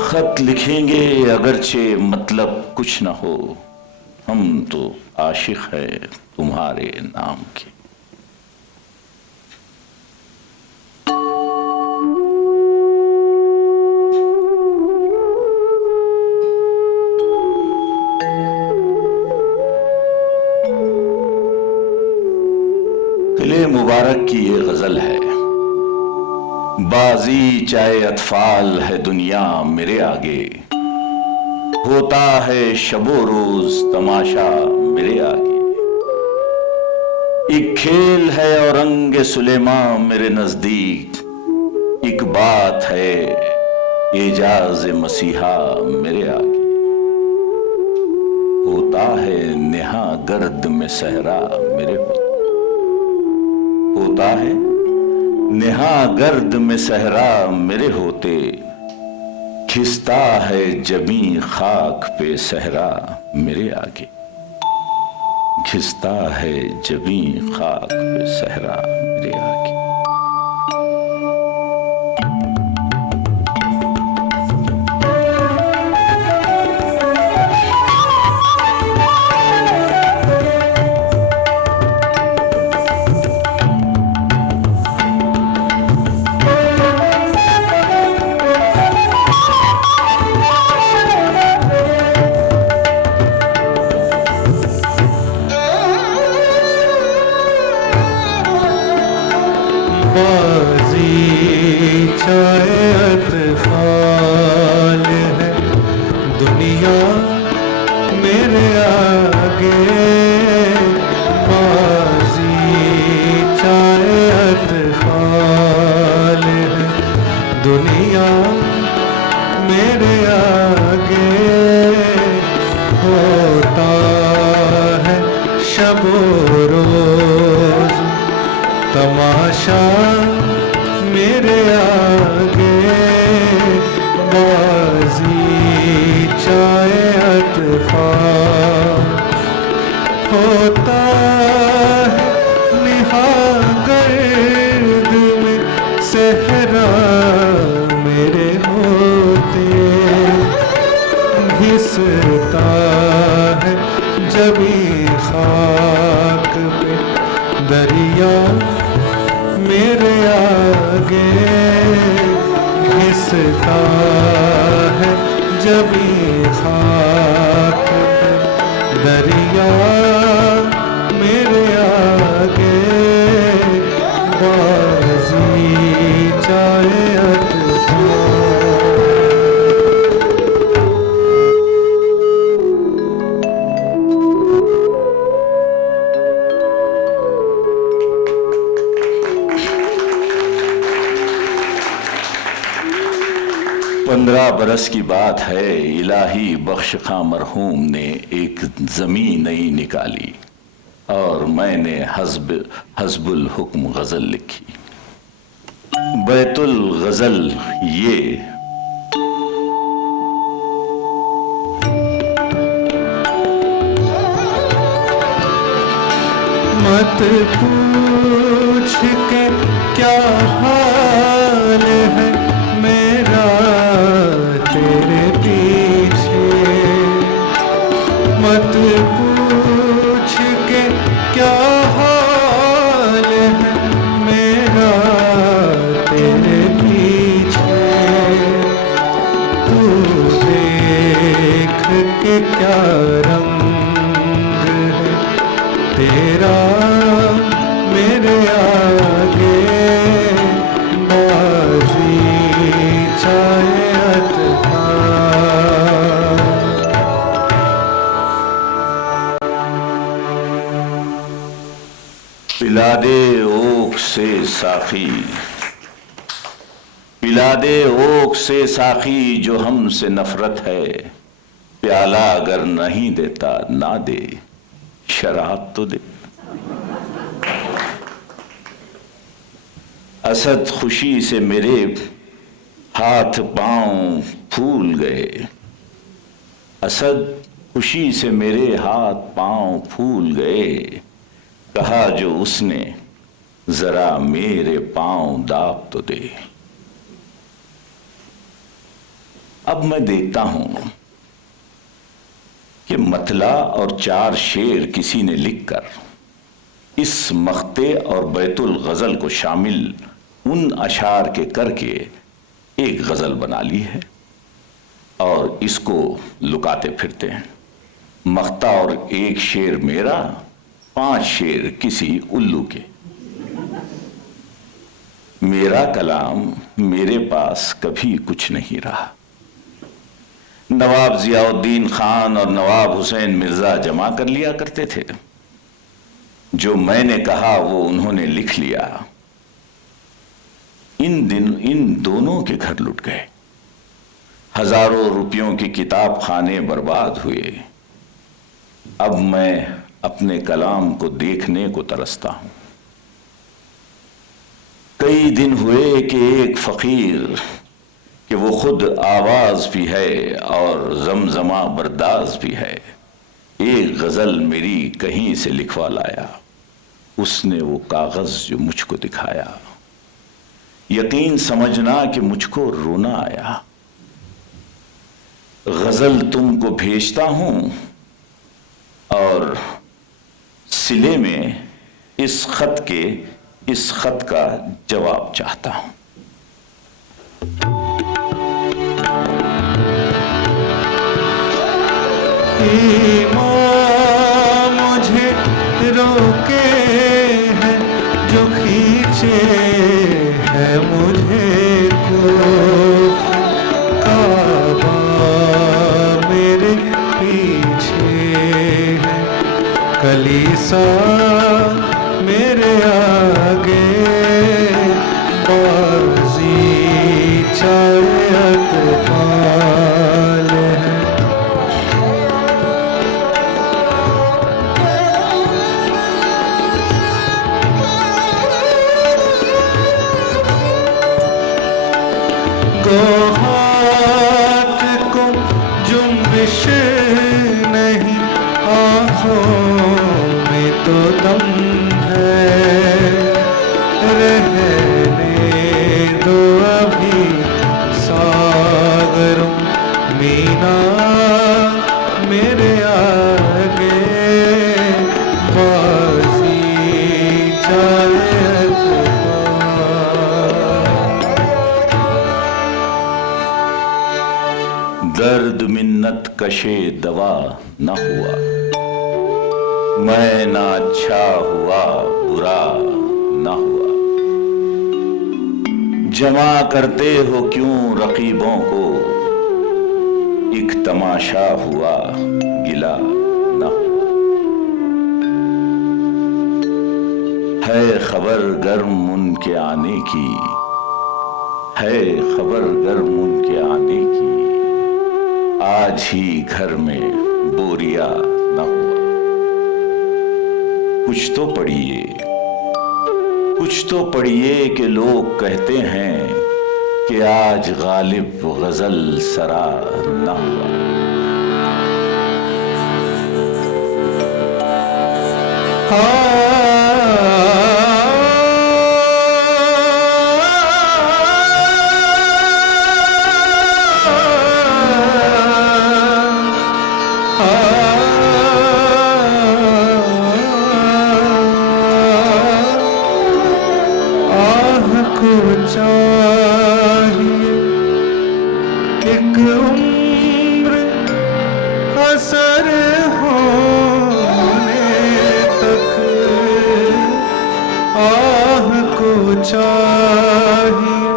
खत लिखेंगे अगरचे मतलब कुछ ना हो, हम तो आशिक है तुम्हारे नाम के। किले मुबारक की ये गजल है। बाजी चाहे अतफाल है दुनिया मेरे आगे, होता है शबो रोज तमाशा मेरे आगे। एक खेल है और रंग सुलेमा मेरे नजदीक, एक बात है एजाज मसीहा मेरे आगे। होता है नेहा गर्द में सहरा मेरे होता है नेहा गर्द में सहरा मेरे होते, खिसता है जमी खाक पे सहरा मेरे आगे। खिसता है जमी खाक पे सहरा मेरे आगे। माजी चाहे अतफाल है, दुनिया मेरे आगे। माजी चाहे अतफाल है, दुनिया मेरे आगे। होता है शबो रोज तमाशा मेरे आगे। बाजी चाहे अतफाल, होता है निहागर्द में सहरा मेरे होते। घिसता है जबी खाक पे दरिया मेरे आगे। घिसता है जबी खाक पे दरिया मेरे आगे। बाजी चाहे अतफाल। पंद्रह बरस की बात है, इलाही बख्श खां मरहूम ने एक ज़मीं नई निकाली और मैंने हज़्बुल हुक्म गज़ल लिखी। बैतुल गज़ल ये मत पूछ के क्या हाल है मेरा तेरे पीछे। मत पूछ के क्या हाल है मेरा तेरे पीछे। तू देख के क्या रंग है तेरा मेरे आगे। बाजी चाहे अतफाल। पिला दे ओक से साखी, पिला दे ओक से साखी जो हमसे नफरत है। प्याला अगर नहीं देता ना दे, शराब तो दे। असद खुशी से मेरे हाथ पांव फूल गए। असद खुशी से मेरे हाथ पांव फूल गए। कहा जो उसने जरा मेरे पांव दाब तो दे। अब मैं देखता हूं कि मतला और चार शेर किसी ने लिखकर इस मख्ते और बैतुल गजल को शामिल उन अशार के करके एक गजल बना ली है और इसको लुकाते फिरते हैं। मख्ता और एक शेर मेरा, 5 शेर किसी उल्लू के। मेरा कलाम मेरे पास कभी कुछ नहीं रहा। नवाब जियाउद्दीन खान और नवाब हुसैन मिर्जा जमा कर लिया करते थे। जो मैंने कहा वो उन्होंने लिख लिया। इन दोनों के घर लुट गए। हजारों रुपयों की किताब खाने बर्बाद हुए। अब मैं अपने कलाम को देखने को तरसता हूं। कई दिन हुए कि एक फकीर कि वो खुद आवाज भी है और जमजमा बर्दाज भी है, एक गजल मेरी कहीं से लिखवा लाया। उसने वो कागज जो मुझको दिखाया, यकीन समझना कि मुझको रोना आया। गजल तुमको भेजता हूं और सिले में इस खत का जवाब चाहता हूं। ईमान मुझे रोके हैं जो खींचे सा मेरे आगे बाजी चाहे अतफाल है। हाथ को जुम्बिश नहीं, आँखों में तो दम है, रहने दो अभी सागरों मीना मेरे आगे बाजी चाहे दर्द मिन्नत कशे दवा न हुआ, मैं ना अच्छा हुआ बुरा न हुआ। जमा करते हो क्यों रकीबों को, एक तमाशा हुआ गिला न हुआ। है खबर गर्म उनके आने की, है खबर गर्म उनके आने की, आज ही घर में बोरिया न हुआ। कुछ तो पढ़िए कि लोग कहते हैं कि आज गालिब गजल सरा न हुआ। चाहिए एक उम्र असर होने तक, आह को चाहिए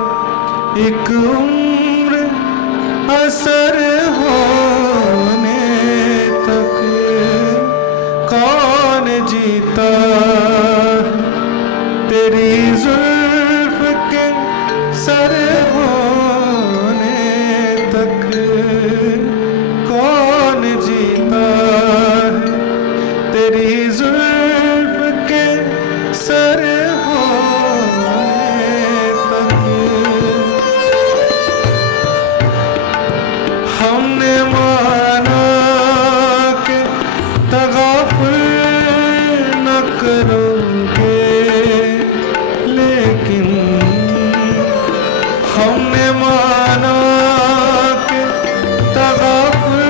एक उम्र असर होने तक। कौन जीता तेरी जुल्फ के सर होने तक, कौन जीता है तेरी जुल्फ के सर होने तक। हमने माना कि तगाफुल न करोगे, लेकिन हमने माना कि तगाफुल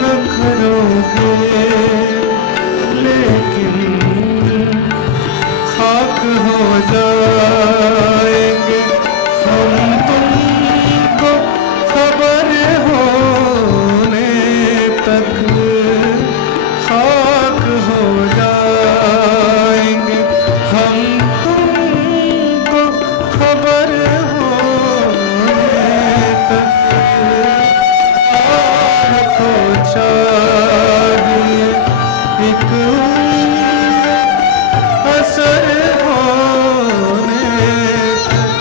न करोगे, लेकिन खाक हो जाएंगे हम तुमको खबर होने तक। खाक हो जाएंगे हम तुमको खबर होने तक। आपको चाहिए एक असर होने तक।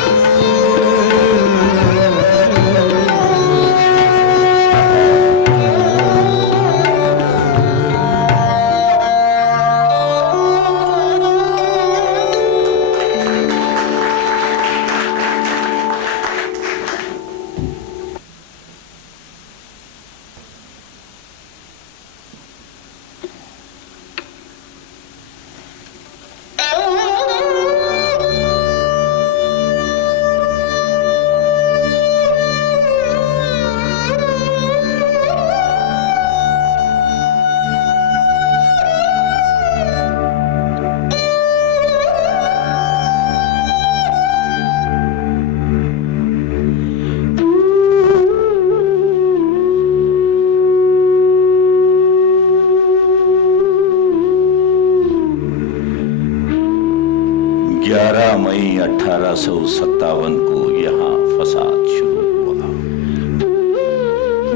मई 1857 को यहाँ फसाद शुरू हुआ।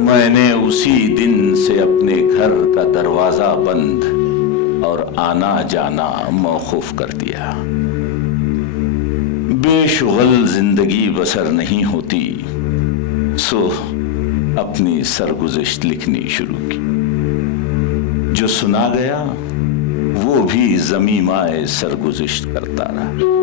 मैंने उसी दिन से अपने घर का दरवाजा बंद और आना जाना मौकूफ कर दिया। बेशुगल जिंदगी बसर नहीं होती, सो अपनी सरगुज़िश्त लिखनी शुरू की। जो सुना गया वो भी ज़मीमाए सरगुज़िश्त करता रहा।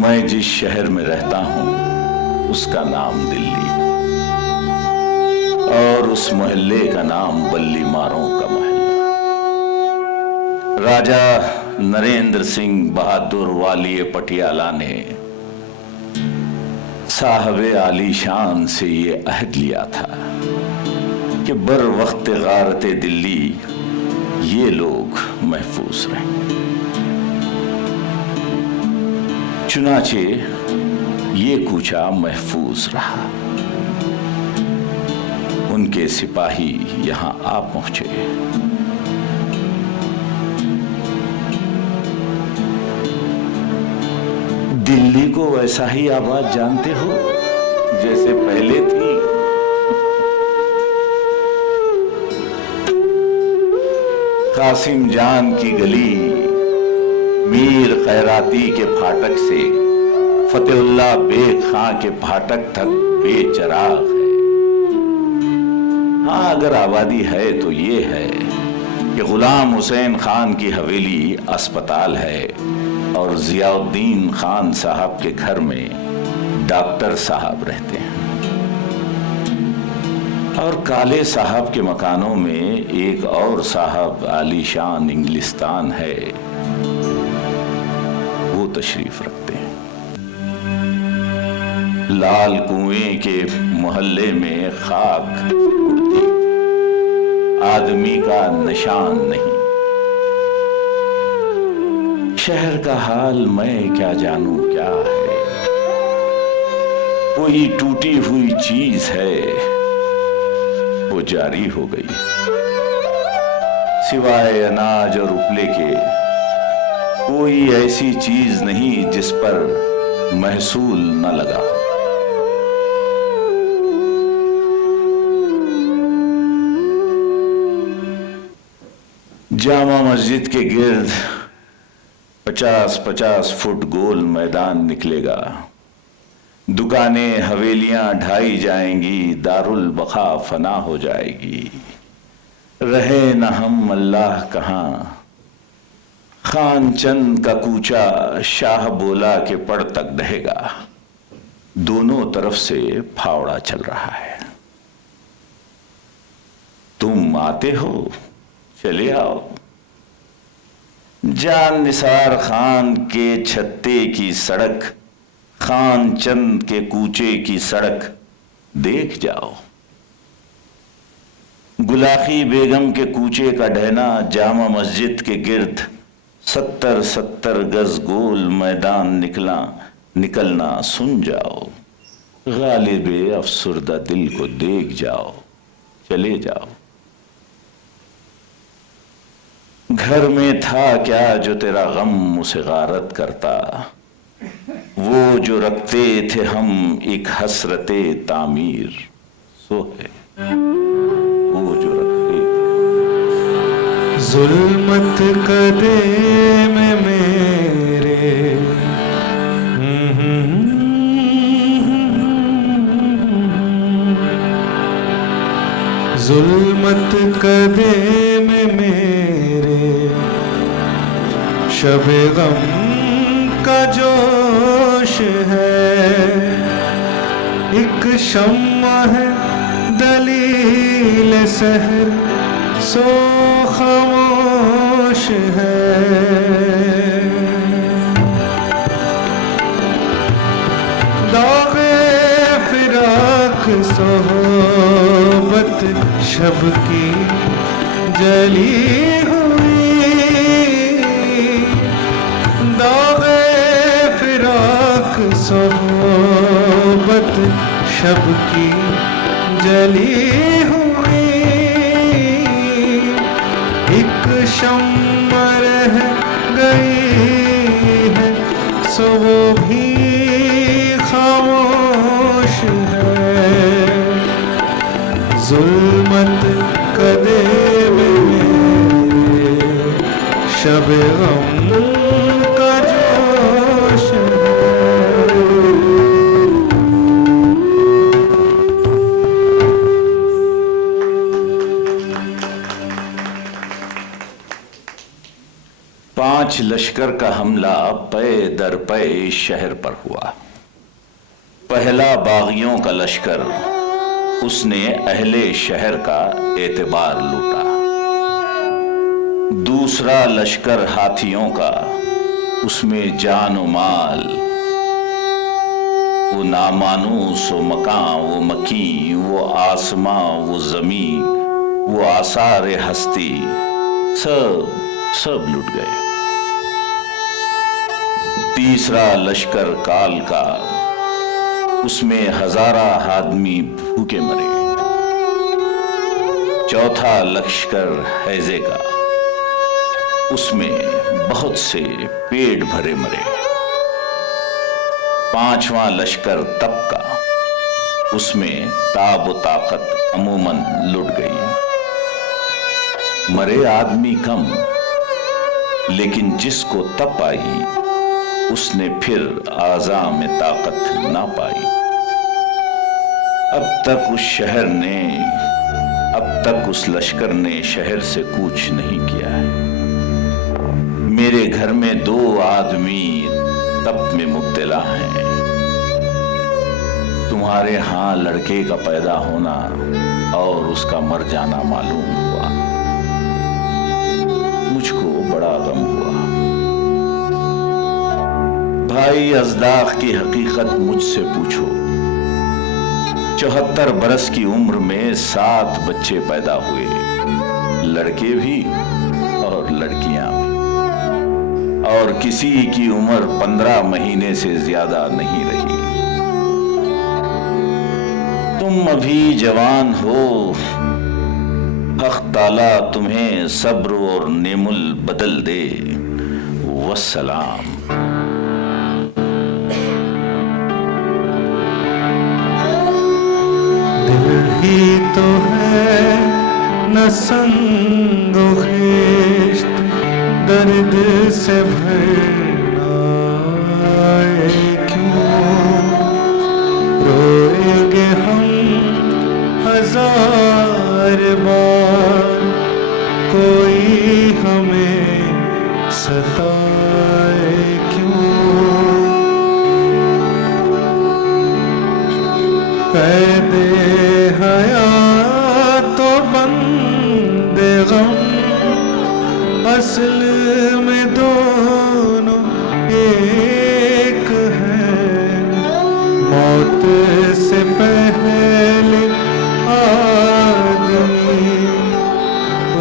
मैं जिस शहर में रहता हूं उसका नाम दिल्ली और उस मोहल्ले का नाम बल्ली मारों का मोहल्ला। राजा नरेंद्र सिंह बहादुर वाली पटियाला ने साहबे आलीशान से ये अहद लिया था कि बर वक्त गारत दिल्ली ये लोग महफूज रहें। चुनाचे ये कूचा महफूज रहा। उनके सिपाही यहां आ पहुंचे। दिल्ली को वैसा ही आबाद जानते हो जैसे पहले थी। कासिम जान की गली मीर खैराती के फाटक से फतेहुल्लाह बेग खां के फाटक तक बेचराग है। हाँ, अगर आबादी है तो ये है कि गुलाम हुसैन खान की हवेली अस्पताल है और जियाउद्दीन खान साहब के घर में डॉक्टर साहब रहते हैं। और काले साहब के मकानों में एक और साहब आलीशान इंग्लिस्तान है, वो तशरीफ रखते हैं। लाल कुएं के मोहल्ले में खाक उड़ती, आदमी का निशान नहीं। शहर का हाल मैं क्या जानूं क्या है। कोई टूटी हुई चीज है, वो जारी हो गई। सिवाय अनाज और उपले के कोई ऐसी चीज नहीं जिस पर महसूल न लगा। जामा मस्जिद के गिर्द 50-50 फुट गोल मैदान निकलेगा। दुकानें हवेलियां ढाई जाएंगी, दारुल बखा फना हो जाएगी। रहे न हम अल्लाह कहां, खान चंद का कूचा शाह बोला के पड़ तक दहेगा। दोनों तरफ से फावड़ा चल रहा है। तुम आते हो, चले आओ। जान निसार खान के छत्ते की सड़क, खान चंद के कूचे की सड़क देख जाओ। गुलाखी बेगम के कूचे का ढहना जामा मस्जिद के गिर्द 70-70 गज गोल मैदान निकलना सुन जाओ। गालिबे अफसुर्दा दिल को देख जाओ, चले जाओ। घर में था क्या जो तेरा गम मुझसे गारत करता, वो जो रखते थे हम एक हसरते तामीर, सो है वो जो रखते। जुल्मत कदे में मेरे जुल्मत कदे में मेरे शबे गम का जोश है। एक शम्मा है दलील सहर सो खामोश है। दागे फिराक सोहबत शब की जली हुई, दागे फिराक सोहबत शब की जली हुई एक शम्मा रह गई है, सो वो भी खामोश है। जुल्मत कदे में शब गम का जोश है। 5 लश्कर का हमला पे दर पे इस शहर पर हुआ। पहला बागियों का लश्कर, उसने अहले शहर का एतबार लूटा। दूसरा लश्कर हाथियों का, उसमें जान और माल, वो नामानूस, वो मकान, वो मकी, वो आसमां, वो जमीन, वो आसार हस्ती, सब लुट गए। तीसरा लश्कर काल का, उसमें हजारा आदमी भूखे मरे। चौथा लश्कर हैजे का, उसमें बहुत से पेट भरे मरे। पांचवा लश्कर तब का, उसमें ताब व ताकत अमूमन लुट गई। मरे आदमी कम, लेकिन जिसको तप आई, उसने फिर आज़ा में ताकत ना पाई। अब तक उस लश्कर ने शहर से कूच नहीं किया है। मेरे घर में 2 आदमी तप में मुब्तला हैं। तुम्हारे यहां लड़के का पैदा होना और उसका मर जाना मालूम हुआ। मुझको बड़ा गम हुआ। भाई अज़दाख की हकीकत मुझसे पूछो। 74 बरस की उम्र में 7 बच्चे पैदा हुए, लड़के भी और लड़कियां भी, और किसी की उम्र 15 महीने से ज्यादा नहीं रही। तुम अभी जवान हो, हक़ ताला तुम्हें सब्र और नेमुल बदल दे। वस्सलाम। ही तो है न संगो खिश्त, दर्द से भरना क्यों रोएंगे हम 1000 बार, कोई हमें सताए क्यों। कैदे हयात तो बंदे गम, असल में दोनों एक हैं। मौत से पहले आदमी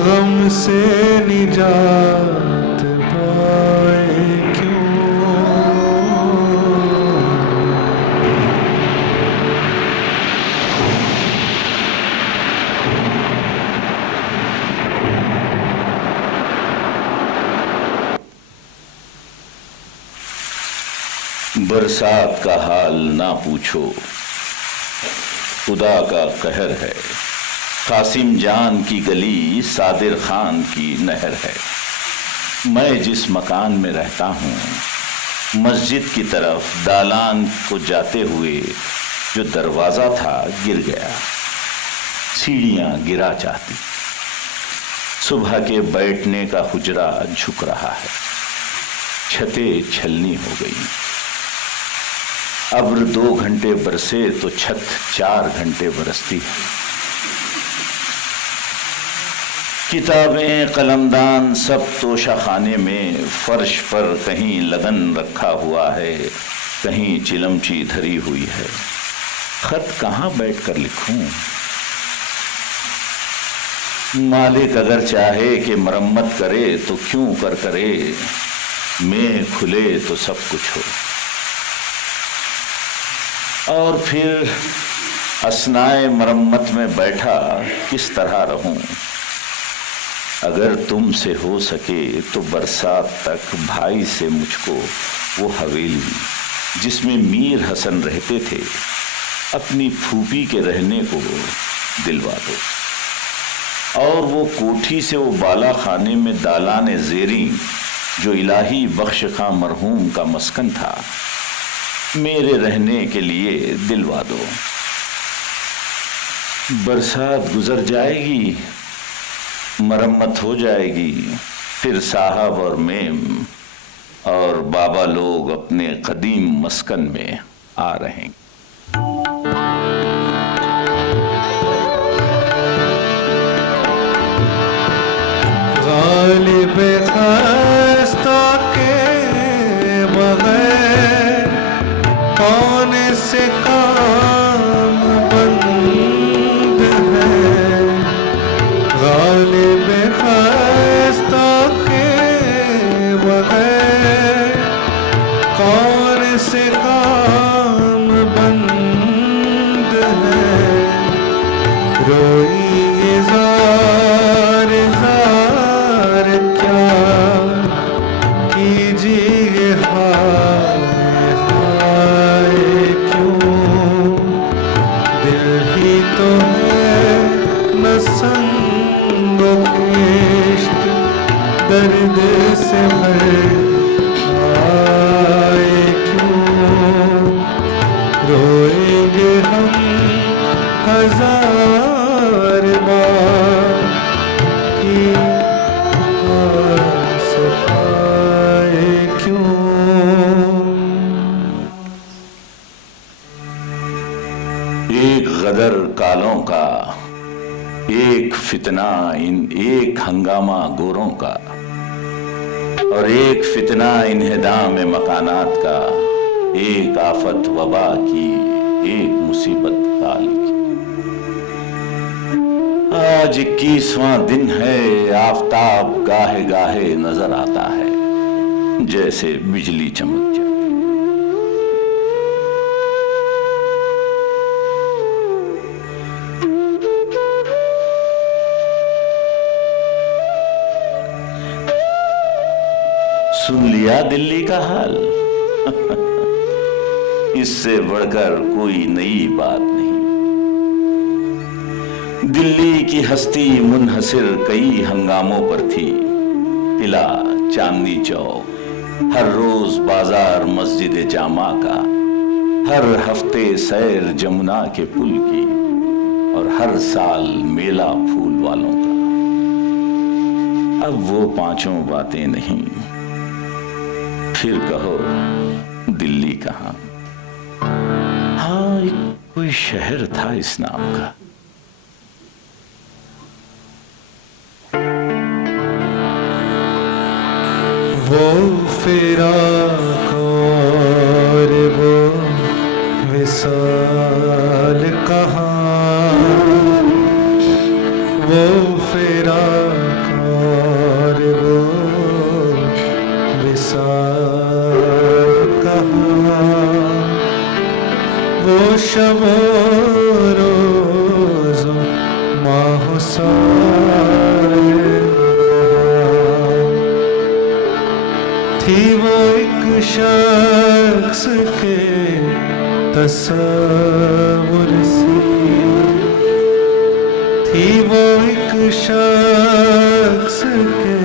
गम से निजात पाए क्यों। बरसात का हाल ना पूछो, खुदा का कहर है। कासिम जान की गली सादिर खान की नहर है। मैं जिस मकान में रहता हूँ, मस्जिद की तरफ दालान को जाते हुए जो दरवाजा था गिर गया। सीढ़ियां गिरा चाहती। सुबह के बैठने का हुजरा झुक रहा है। छतें छलनी हो गई। अब्र 2 घंटे बरसे तो छत 4 घंटे बरसती है। किताबें, कलमदान सब तोशाखाने में, फर्श पर कहीं लगन रखा हुआ है, कहीं चिलमची धरी हुई है। खत कहाँ बैठकर लिखूं? मालिक अगर चाहे कि मरम्मत करे तो क्यों कर करे, में खुले तो सब कुछ हो। और फिर असनाए मरम्मत में बैठा किस तरह रहूं। अगर तुमसे हो सके तो बरसात तक भाई से मुझको वो हवेली जिसमें मीर हसन रहते थे अपनी फूफी के रहने को दिलवा दो, और वो कोठी से वो बाला खाने में दालान ज़ेरी जो इलाही बख्श खां मरहूम का मस्कन था मेरे रहने के लिए दिलवा दो। बरसात गुजर जाएगी, मरम्मत हो जाएगी, फिर साहब और मेम और बाबा लोग अपने कदीम मस्कन में आ रहे हैं। गालिब खस्ता के बगैर कौन से काम बंद है। गालिब खस्ता के बगैर कौन से काम बंद है। रोइए ज़ार ज़ार क्या कीजिए हाय हाय क्यों। दिल ही तो है न संग इश्क दर्द से भर आए क्यों। रोएंगे हम हजार बार कि सताए क्यों। एक गदर कालों का, एक फितना इन एक हंगामा गोरों का, और एक फितना इन्हिदाम मकानात का, एक आफत वबा की, एक मुसीबत काल की। आज 21वां दिन है, आफताब गाहे गाहे नजर आता है जैसे बिजली चमक जाती। सुन लिया दिल्ली का हाल। इससे बढ़कर कोई नई बात नहीं। दिल्ली की हस्ती मुनहसिर कई हंगामों पर थी। किला, चांदनी चौक, हर रोज बाजार मस्जिद जामा का, हर हफ्ते सैर जमुना के पुल की, और हर साल मेला फूल वालों का। अब वो पांचों बातें नहीं। फिर कहो दिल्ली कहाँ। हाँ, एक कोई शहर था इस नाम का। वो फिराक और वो विसाल कहाँ। वो फिराक और वो विसाल कहाँ। वो शब रोज़ माह साल थी वो एक शख्स के तस्वुर सी। थी वो एक शख्स के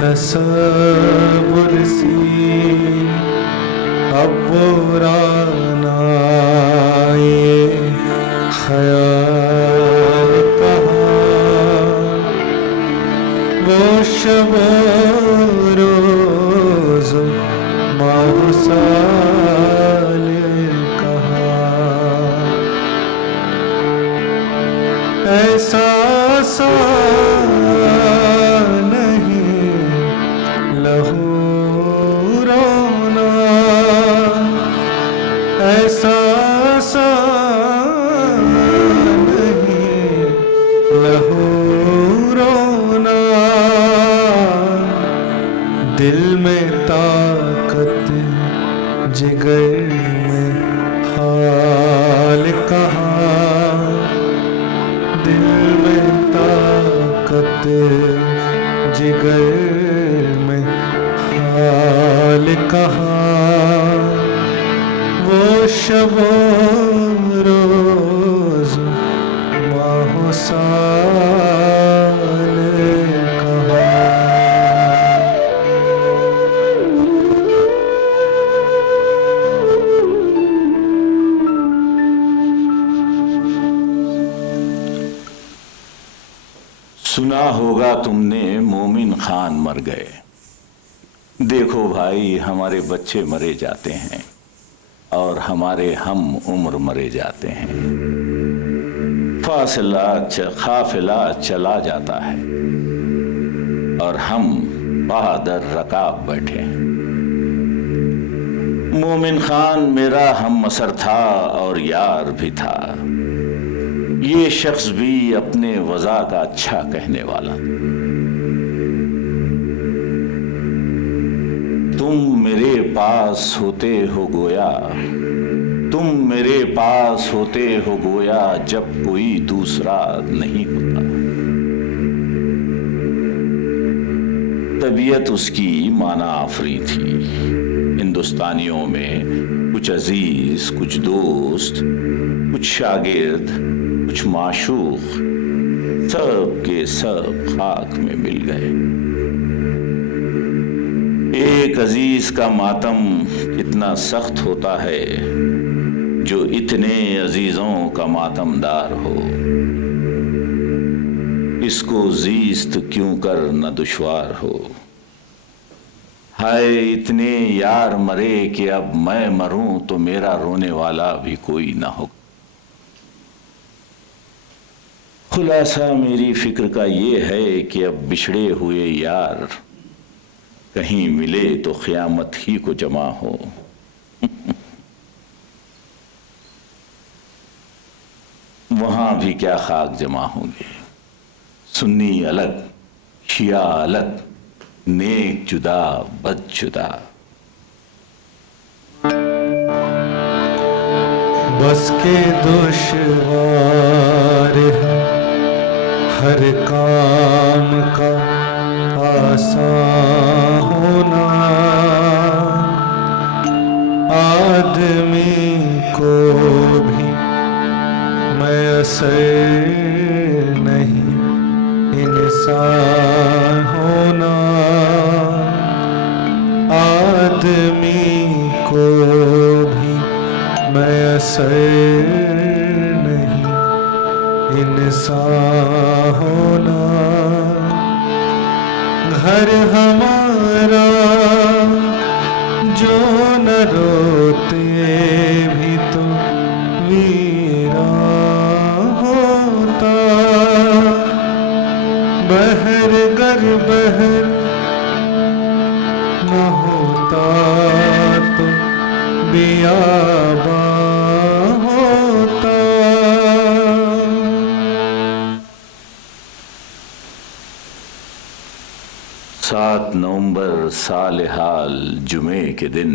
तस्वुर सी। अब वो राना ये ख्याल कहाँ। वो शब रोज़ माह साल कहाँ। ऐसा सा नहीं लहू रोना। ऐसा सा नहीं लहू रोना। दिल में ताकत जिगर में हाल कहाँ। जिगर में हाल कहाँ, वो शबो रोज माहो साल कहाँ। सुना होगा तुमने मोमिन खान मर गए। देखो भाई, हमारे बच्चे मरे जाते हैं और हमारे हम उम्र मरे जाते हैं। काफिला चला जाता है और हम बहादुर रकाब बैठे हैं। मोमिन खान मेरा हम असर था और यार भी था। ये शख्स भी अपने वज़ा का अच्छा कहने वाला। तुम मेरे पास होते हो गोया, तुम मेरे पास होते हो गोया, जब कोई दूसरा नहीं होता। तबीयत उसकी माना आफरी थी। हिंदुस्तानियों में कुछ अजीज, कुछ दोस्त, कुछ शागिर्द, कुछ माशूक, सब के सब खाक में मिल गए। एक अजीज का मातम कितना सख्त होता है, जो इतने अजीजों का मातमदार हो। इसको जीस्त क्यों कर न दुश्वार हो। हाय इतने यार मरे कि अब मैं मरूं तो मेरा रोने वाला भी कोई ना हो। खुलासा मेरी फिक्र का ये है कि अब बिछड़े हुए यार कहीं मिले तो क़यामत ही को जमा हो। वहां भी क्या खाक जमा होंगे। सुन्नी अलग, शिया अलग, नेक जुदा, बद जुदा। बस के दुश्वार है हर काम का आसान होना। आदमी को भी मैसर नहीं इंसान होना। आदमी को भी मैसर नहीं इंसान होना। घर हमारा जो न रोते भी तो वीरान होता। बहर गर बहर न होता तो बियाबा होता। 7 नवंबर साल हाल जुमे के दिन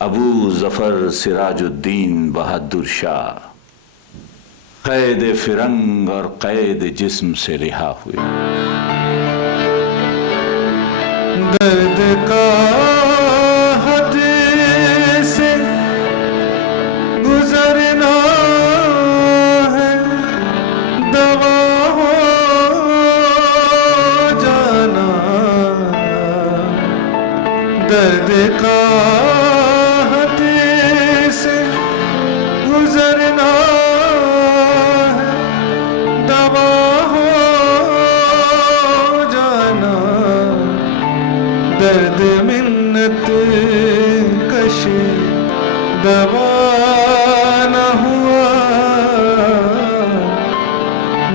अबू जफर सिराजुद्दीन बहादुर शाह कैद फिरंग और कैद जिस्म से रिहा हुए। दर्द का हद से गुजरना है, दवा हो जाना। दर्द का हद से गुजरना है, दवा हो जाना। दर्द मिन्नत कश दवा न हुआ।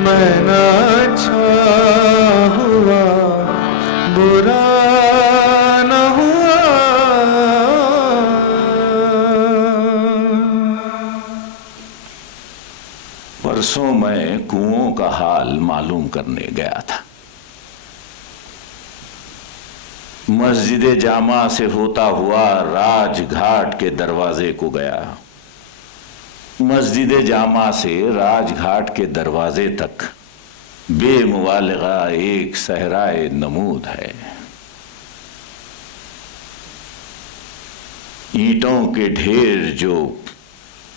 मैं ना अच्छा हुआ, बुरा न हुआ। परसों मैं कुओं का हाल मालूम करने गया था। मस्जिद जामा से होता हुआ राजघाट के दरवाजे को गया। मस्जिद जामा से राजघाट के दरवाजे तक बेमुबालगा एक सहराए नमूद है। ईंटों के ढेर जो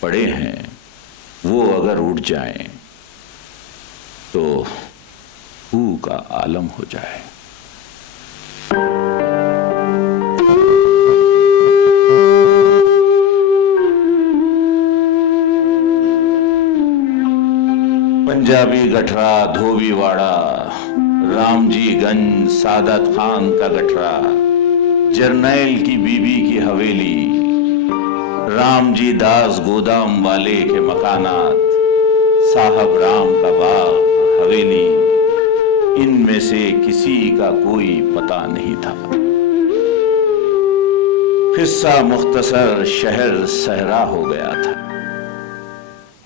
पड़े हैं वो अगर उड़ जाएं तो हू का आलम हो जाए। पंजाबी गठरा, धोबीवाड़ा, रामजीगंज, सादत खान का गठरा, जरनैल की बीबी की हवेली, रामजी दास गोदाम वाले के मकानात, साहब राम का बाग, हवेली, इनमें से किसी का कोई पता नहीं था। किस्सा मुख्तसर शहर सहरा हो गया था।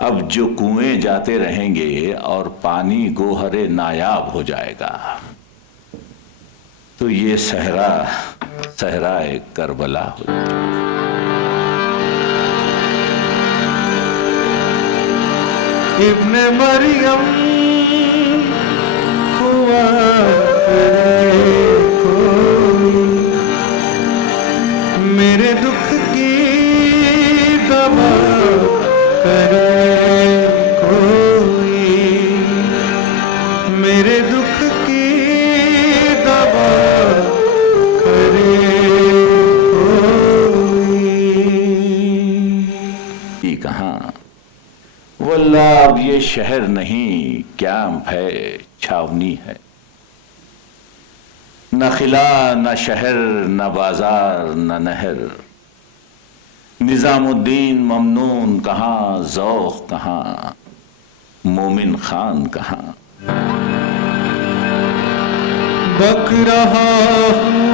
अब जो कुएं जाते रहेंगे और पानी गोहरे नायाब हो जाएगा तो ये सहराए करबला हो जाएगा। इब्ने मरियम हुआ करे कोई, मेरे दुख की दवा करे कोई, मेरे दुख की दवा करे कोई। कहां वल्लाह, अब ये शहर नहीं कैंप है, छावनी है। न खिला न शहर, न बाजार न नहर, निजामुद्दीन ममनून कहां, ज़ौक़ कहां, मोमिन खान कहां। बक रहा हूँ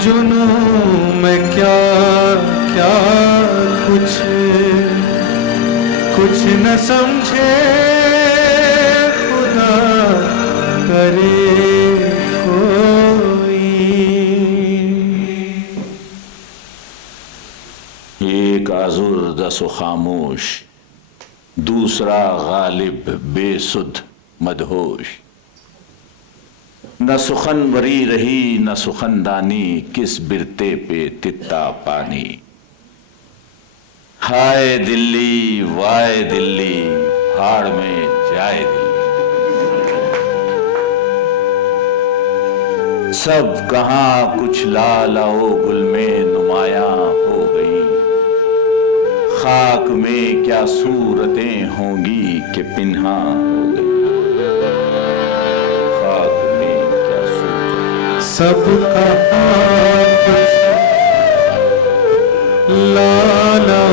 जुनून में क्या क्या, कुछ न समझे खुदा करे कोई। एक आज़ुर्दसो खामोश, दूसरा गालिब बेसुध मदहोश। न सुखनवरी रही न सुखनदानी, किस बिरते पे तित्ता पानी। हाय दिल्ली वाय दिल्ली, भाड़ में जाए दिल्ली। सब कहां कुछ लालाओ गुल में नुमायां हो गई। खाक में क्या सूरतें होंगी कि पिन्हा हो गई। खाक में क्या सूरतें। सब कहां लाला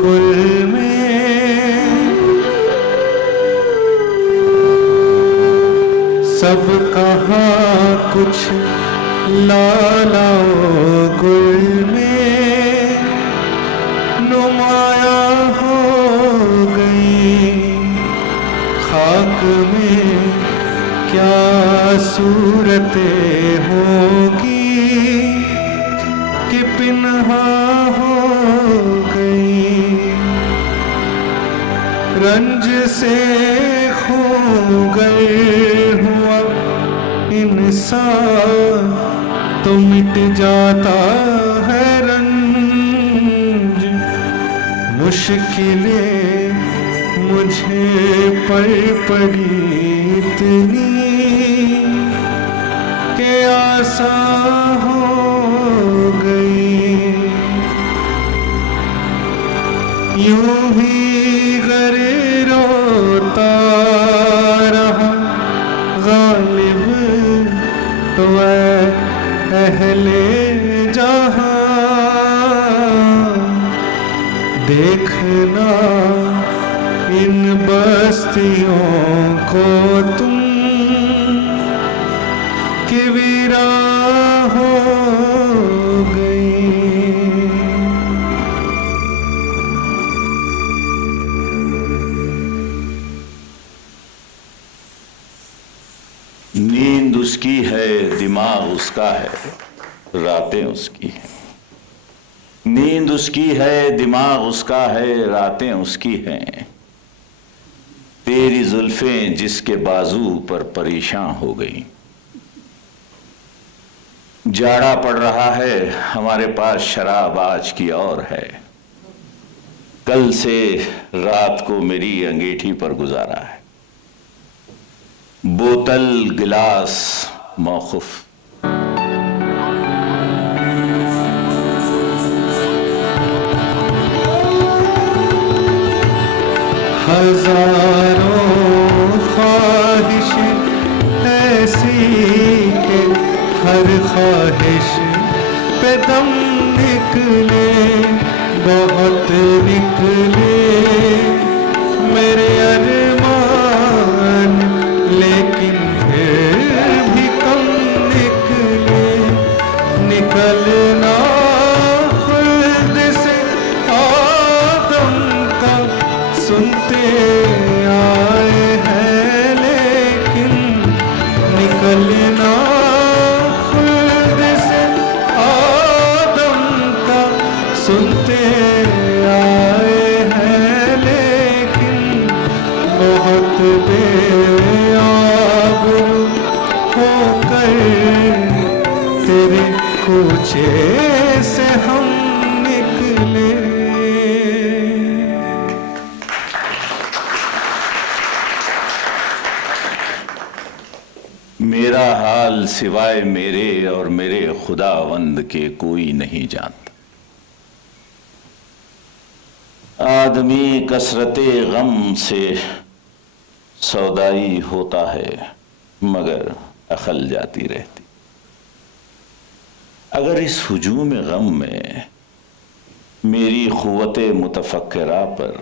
गुल में, सब कहां कुछ लाला गुल में नुमाया हो गई। खाक में क्या सूरतें होगी कि पिन्हा हो गई। रंज से खो गए हुआ इंसान तो मिट जाता है रंज। मुश्किलें मुझे पड़ी इतनी के आसान हो गई। यूं ही गरे रोता रहा गालिब तो अहले जहां। देखना इन बस्तियों को तुम कि वीरान हो गई। नींद उसकी है, दिमाग उसका है, रातें उसकी हैं। नींद उसकी है, दिमाग उसका है, रातें उसकी हैं। तेरी जुल्फें जिसके बाजू पर परेशान हो गई। जाड़ा पड़ रहा है, हमारे पास शराब आज की और है। कल से रात को मेरी अंगीठी पर गुजारा है। बोतल गिलास मौकूफ। हजारों ख्वाहिश ऐसी के हर ख्वाहिश पे दम निकले, बहुत निकले मेरे अरमान, लेकिन फिर भी कम निकले। निकलना खुद से आदम का सुनते आए हैं, लेकिन निकलना खुद से आदम का सुनते आए हैं, लेकिन बहुत बेआबरू होकर तेरे कूचे से हम निकले। मेरा हाल सिवाय मेरे और मेरे खुदावंद के कोई नहीं जानता। आदमी कसरते गम से सौदाई होता है, मगर अकल जाती रहती। अगर इस हुजूम गम में मेरी क़ुव्वते मुतफक्किरा पर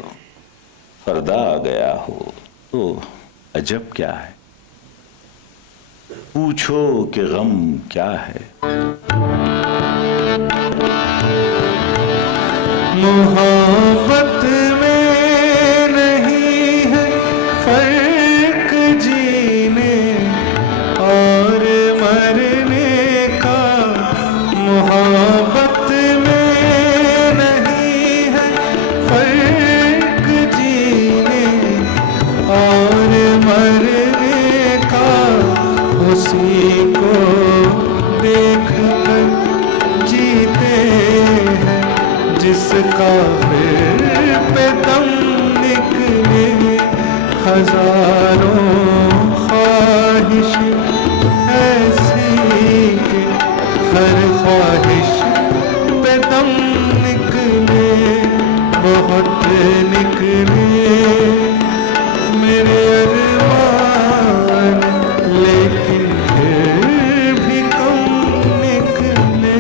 पर्दा आ गया हो तो अजब क्या है। पूछो कि गम क्या है। मोहब्बत में नहीं है फर्क जीने और मरने का। मोहब्बत में नहीं है फर्क जीने और मरने का। उसी को देख कर जीते हैं जिसका फिर पे दम निकले। हजारों ख्वाहिश ऐसी के हर ख्वाहिश पे दम निकले, बहुत निकले मेरे अरमान, लेकिन फिर भी कम निकले।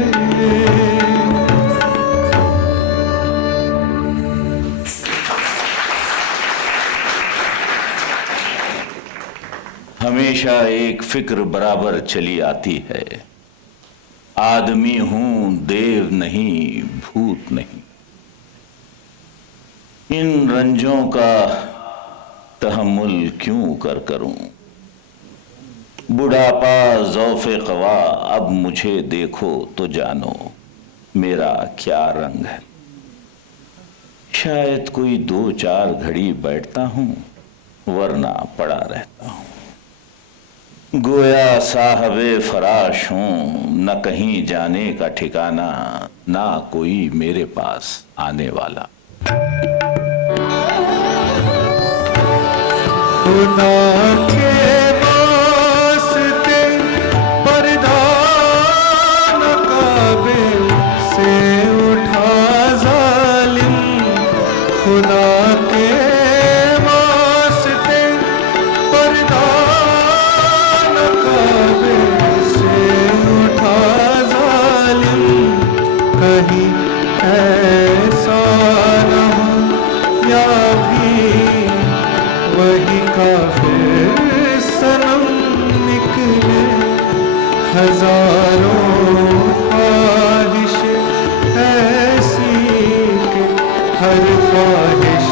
हमेशा एक फिक्र बराबर चली आती है, आदमी हूं देव नहीं भूत नहीं। इन रंजों का तहम्मुल क्यों करूं। बुढ़ापा ज़ौफ़े क़वा, अब मुझे देखो तो जानो मेरा क्या रंग है। शायद कोई 2-4 घड़ी बैठता हूं, वरना पड़ा रहता हूं। गोया साहबे फराश हूं, न कहीं जाने का ठिकाना, ना कोई मेरे पास आने वाला। खुदा के वास्ते पर्दा न काबे से उठा जालिम। खुदा के वास्ते पर्दा न काबे से उठा जालिम। कहीं ऐसा न हो या भी वही काफिर सनम निकले। हजारों ख्वाहिश ऐसी के हर ख्वाहिश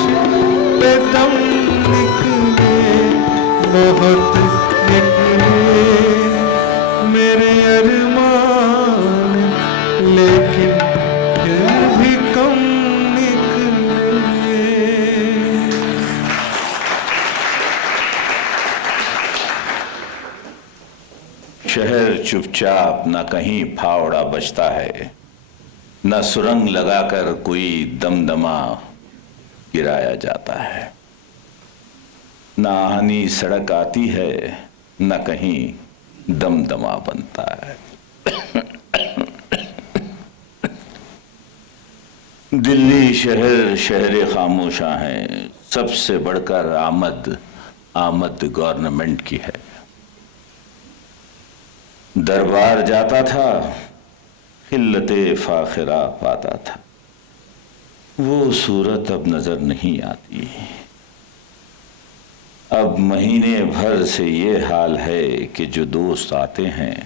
पे दम निकले, बहुत निकले मेरे अरमान, लेकिन फिर भी कम निकले। चुपचाप न कहीं फावड़ा बजता है, न सुरंग लगाकर कोई दमदमा गिराया जाता है, न आहनी सड़क आती है, न कहीं दमदमा बनता है। दिल्ली शहर शहर खामोशा है, सबसे बढ़कर आमद गवर्नमेंट की है। दरबार जाता था, खिल्लते फाखिरा पाता था, वो सूरत अब नजर नहीं आती। अब महीने भर से ये हाल है कि जो दोस्त आते हैं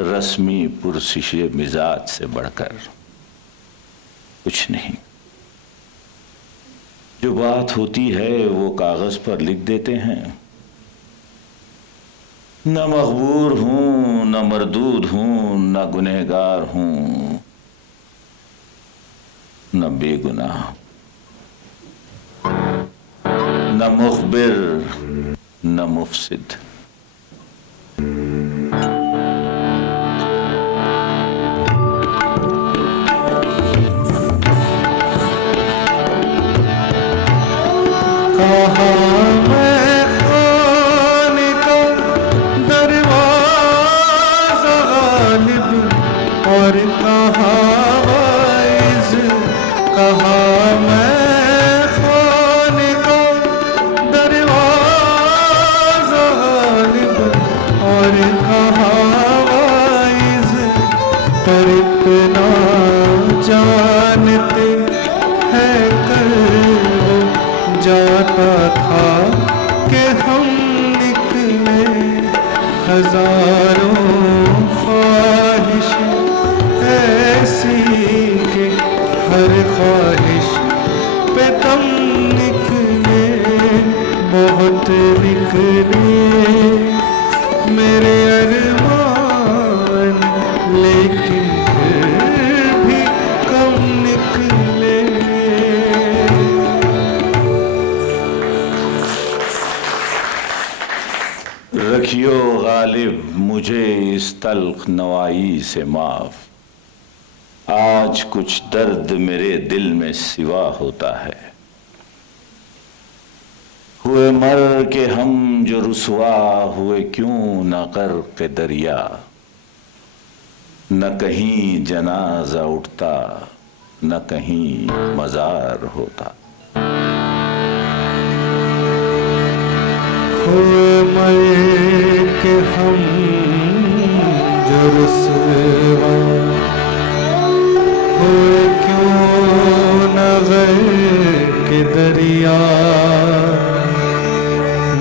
रस्मी पुरसिशे मिजाज से बढ़कर कुछ नहीं। जो बात होती है वो कागज पर लिख देते हैं। न मकबूर हूं, न मरदूद हूं, न गुनहगार हूं, न बेगुनाह, न मुखबिर, न मुफसिद। रखियो गालिब मुझे इस तल्ख नवाई से माफ, आज कुछ दर्द मेरे दिल में सिवा होता है। हुए मर के हम जो रुसवा हुए क्यों न गर्क़ दरिया, न कहीं जनाजा उठता न कहीं मजार होता। हुए मरे के हम जो रुसवा हुए क्यों न गर्क़ दरिया,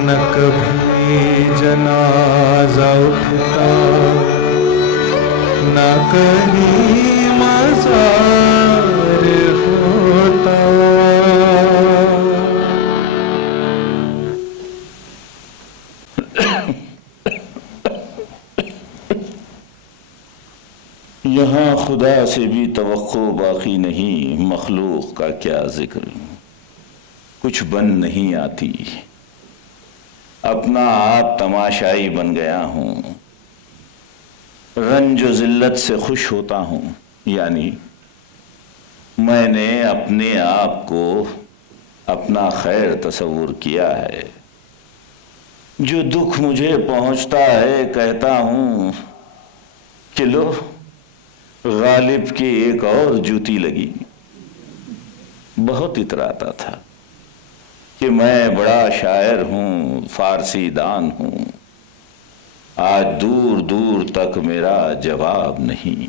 न कभी जनाजा उठता न कहीं मजार होता। यहाँ खुदा से भी तवक्को बाकी नहीं, मखलूक का क्या जिक्र, कुछ बन नहीं आती, अपना आप तमाशाई बन गया हूँ। रंज व जिल्लत से खुश होता हूँ, यानी मैंने अपने आप को अपना खैर तस्वुर किया है। जो दुख मुझे पहुँचता है कहता हूँ कि लो गालिब की एक और जूती लगी। बहुत इतराता था कि मैं बड़ा शायर हूँ, फारसी दान हूँ, आज दूर दूर तक मेरा जवाब नहीं।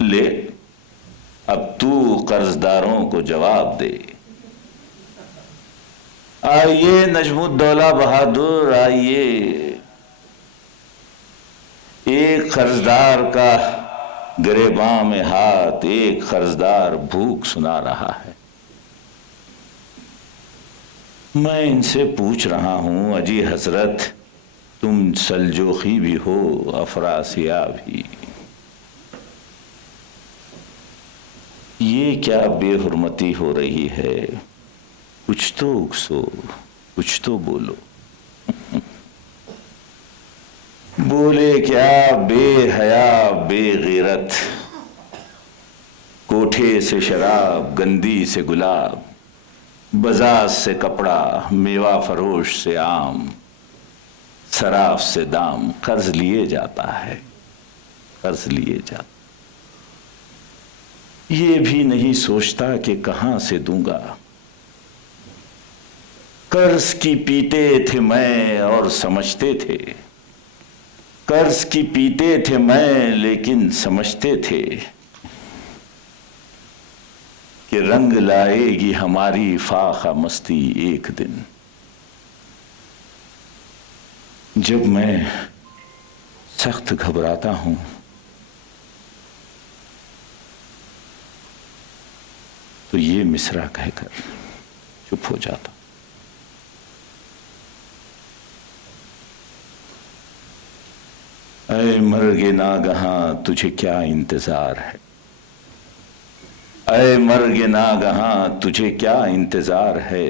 ले अब तू कर्जदारों को जवाब दे। आइए नजमुद्दौला बहादुर, आइए। एक कर्जदार का गिरेबां में हाथ, एक कर्जदार भूख सुना रहा है। मैं इनसे पूछ रहा हूं, अजी हजरत तुम सलजोखी भी हो, अफरासिया भी, ये क्या बेहुरमती हो रही है? कुछ तो उकसो, कुछ तो बोलो। बोले क्या बेहया बेगैरत, कोठे से शराब गंदी से गुलाब, बाजार से कपड़ा मेवा फरोश से आम, शराब से दाम कर्ज लिए जाता है, कर्ज लिए जाता। ये भी नहीं सोचता कि कहां से दूंगा। कर्ज की पीते थे मैं और समझते थे, कर्ज की पीते थे मैं लेकिन समझते थे कि रंग लाएगी हमारी फाखा मस्ती एक दिन। जब मैं सख्त घबराता हूं तो ये मिसरा कहकर चुप हो जाता। ऐ मर्गे नागहां तुझे क्या इंतजार है, ऐ मर्गे नागहां तुझे क्या इंतजार है,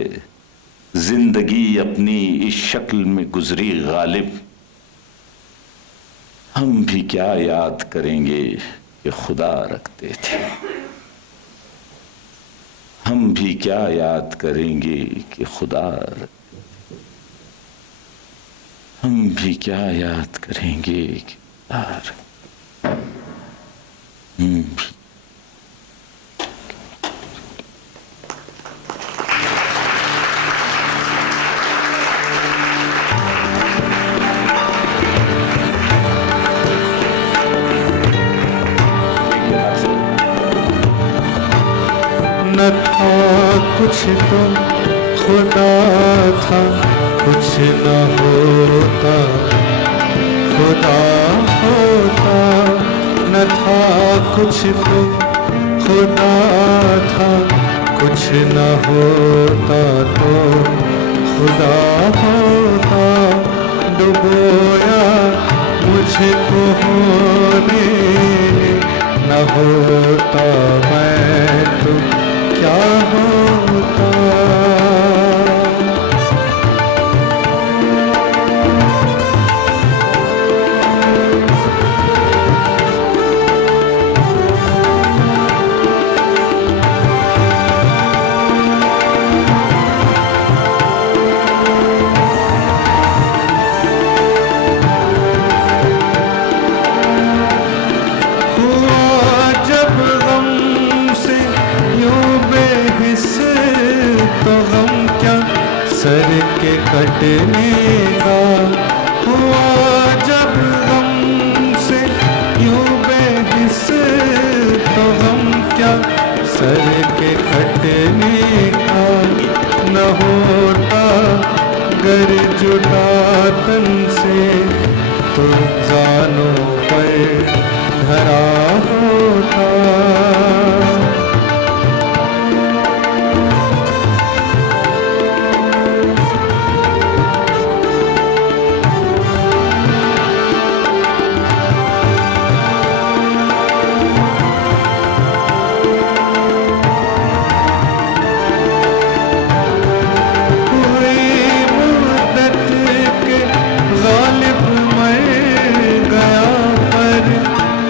जिंदगी अपनी इस शक्ल में गुजरी गालिब। हम भी क्या याद करेंगे कि खुदा रखते थे, हम भी क्या याद करेंगे कि खुदा रखते थे, हम भी क्या याद करेंगे कि खुदा रखते थे। न था कुछ तो खुदा था, कुछ न होता खुदा होता। न था कुछ तो खुदा था, कुछ न होता तो खुदा होता। डुबोया मुझको होने न होता मैं तो क्या होता। सर के कटने का हुआ जब गम से यूं बेहिस, तो गम क्या सर के कटने का। न होता गर जुदा तन से तो जानों पर धरा होता।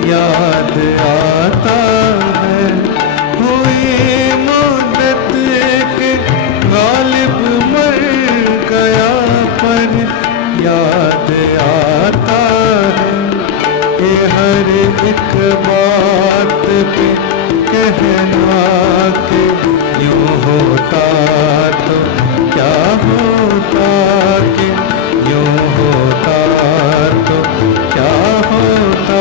याद आता है हुई मुद्दत के गालिब मर गया, पर याद आता है ये हर एक बात पे कहना कि यूं होता तो क्या होता, कि यूं होता तो क्या होता,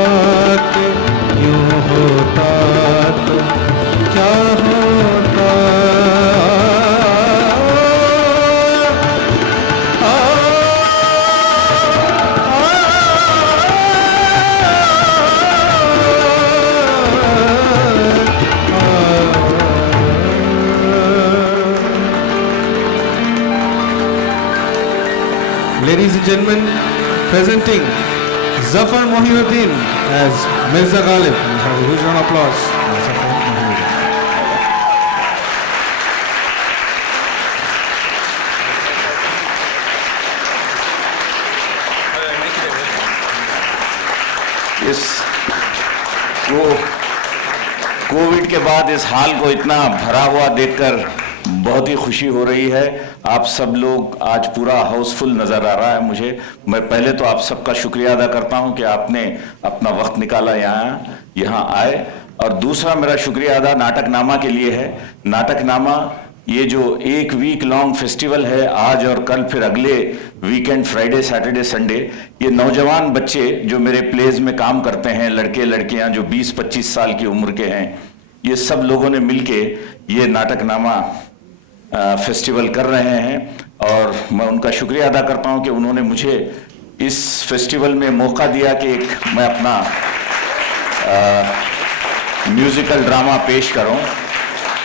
यूं होता तो क्या होता। Ladies and gentlemen, presenting Zafar Mohiuddin as Mirza Ghalib. We have a huge round of applause for Zafar Mohiuddin. इस कोविड के बाद इस हाल को इतना भरा हुआ देखकर बहुत ही खुशी हो रही है। आप सब लोग आज पूरा हाउसफुल नजर आ रहा है मुझे। मैं पहले तो आप सबका शुक्रिया अदा करता हूं कि आपने अपना वक्त निकाला यहाँ आए, और दूसरा मेरा शुक्रिया अदा नाटकनामा के लिए है। नाटकनामा ये जो 1 वीक लॉन्ग फेस्टिवल है, आज और कल फिर अगले वीकेंड फ्राइडे सैटरडे संडे, ये नौजवान बच्चे जो मेरे प्लेज में काम करते हैं, लड़के लड़कियां जो 20-25 साल की उम्र के हैं, ये सब लोगों ने मिलके ये नाटकनामा फेस्टिवल कर रहे हैं, और मैं उनका शुक्रिया अदा करता हूं कि उन्होंने मुझे इस फेस्टिवल में मौका दिया कि मैं अपना म्यूजिकल ड्रामा पेश करूं।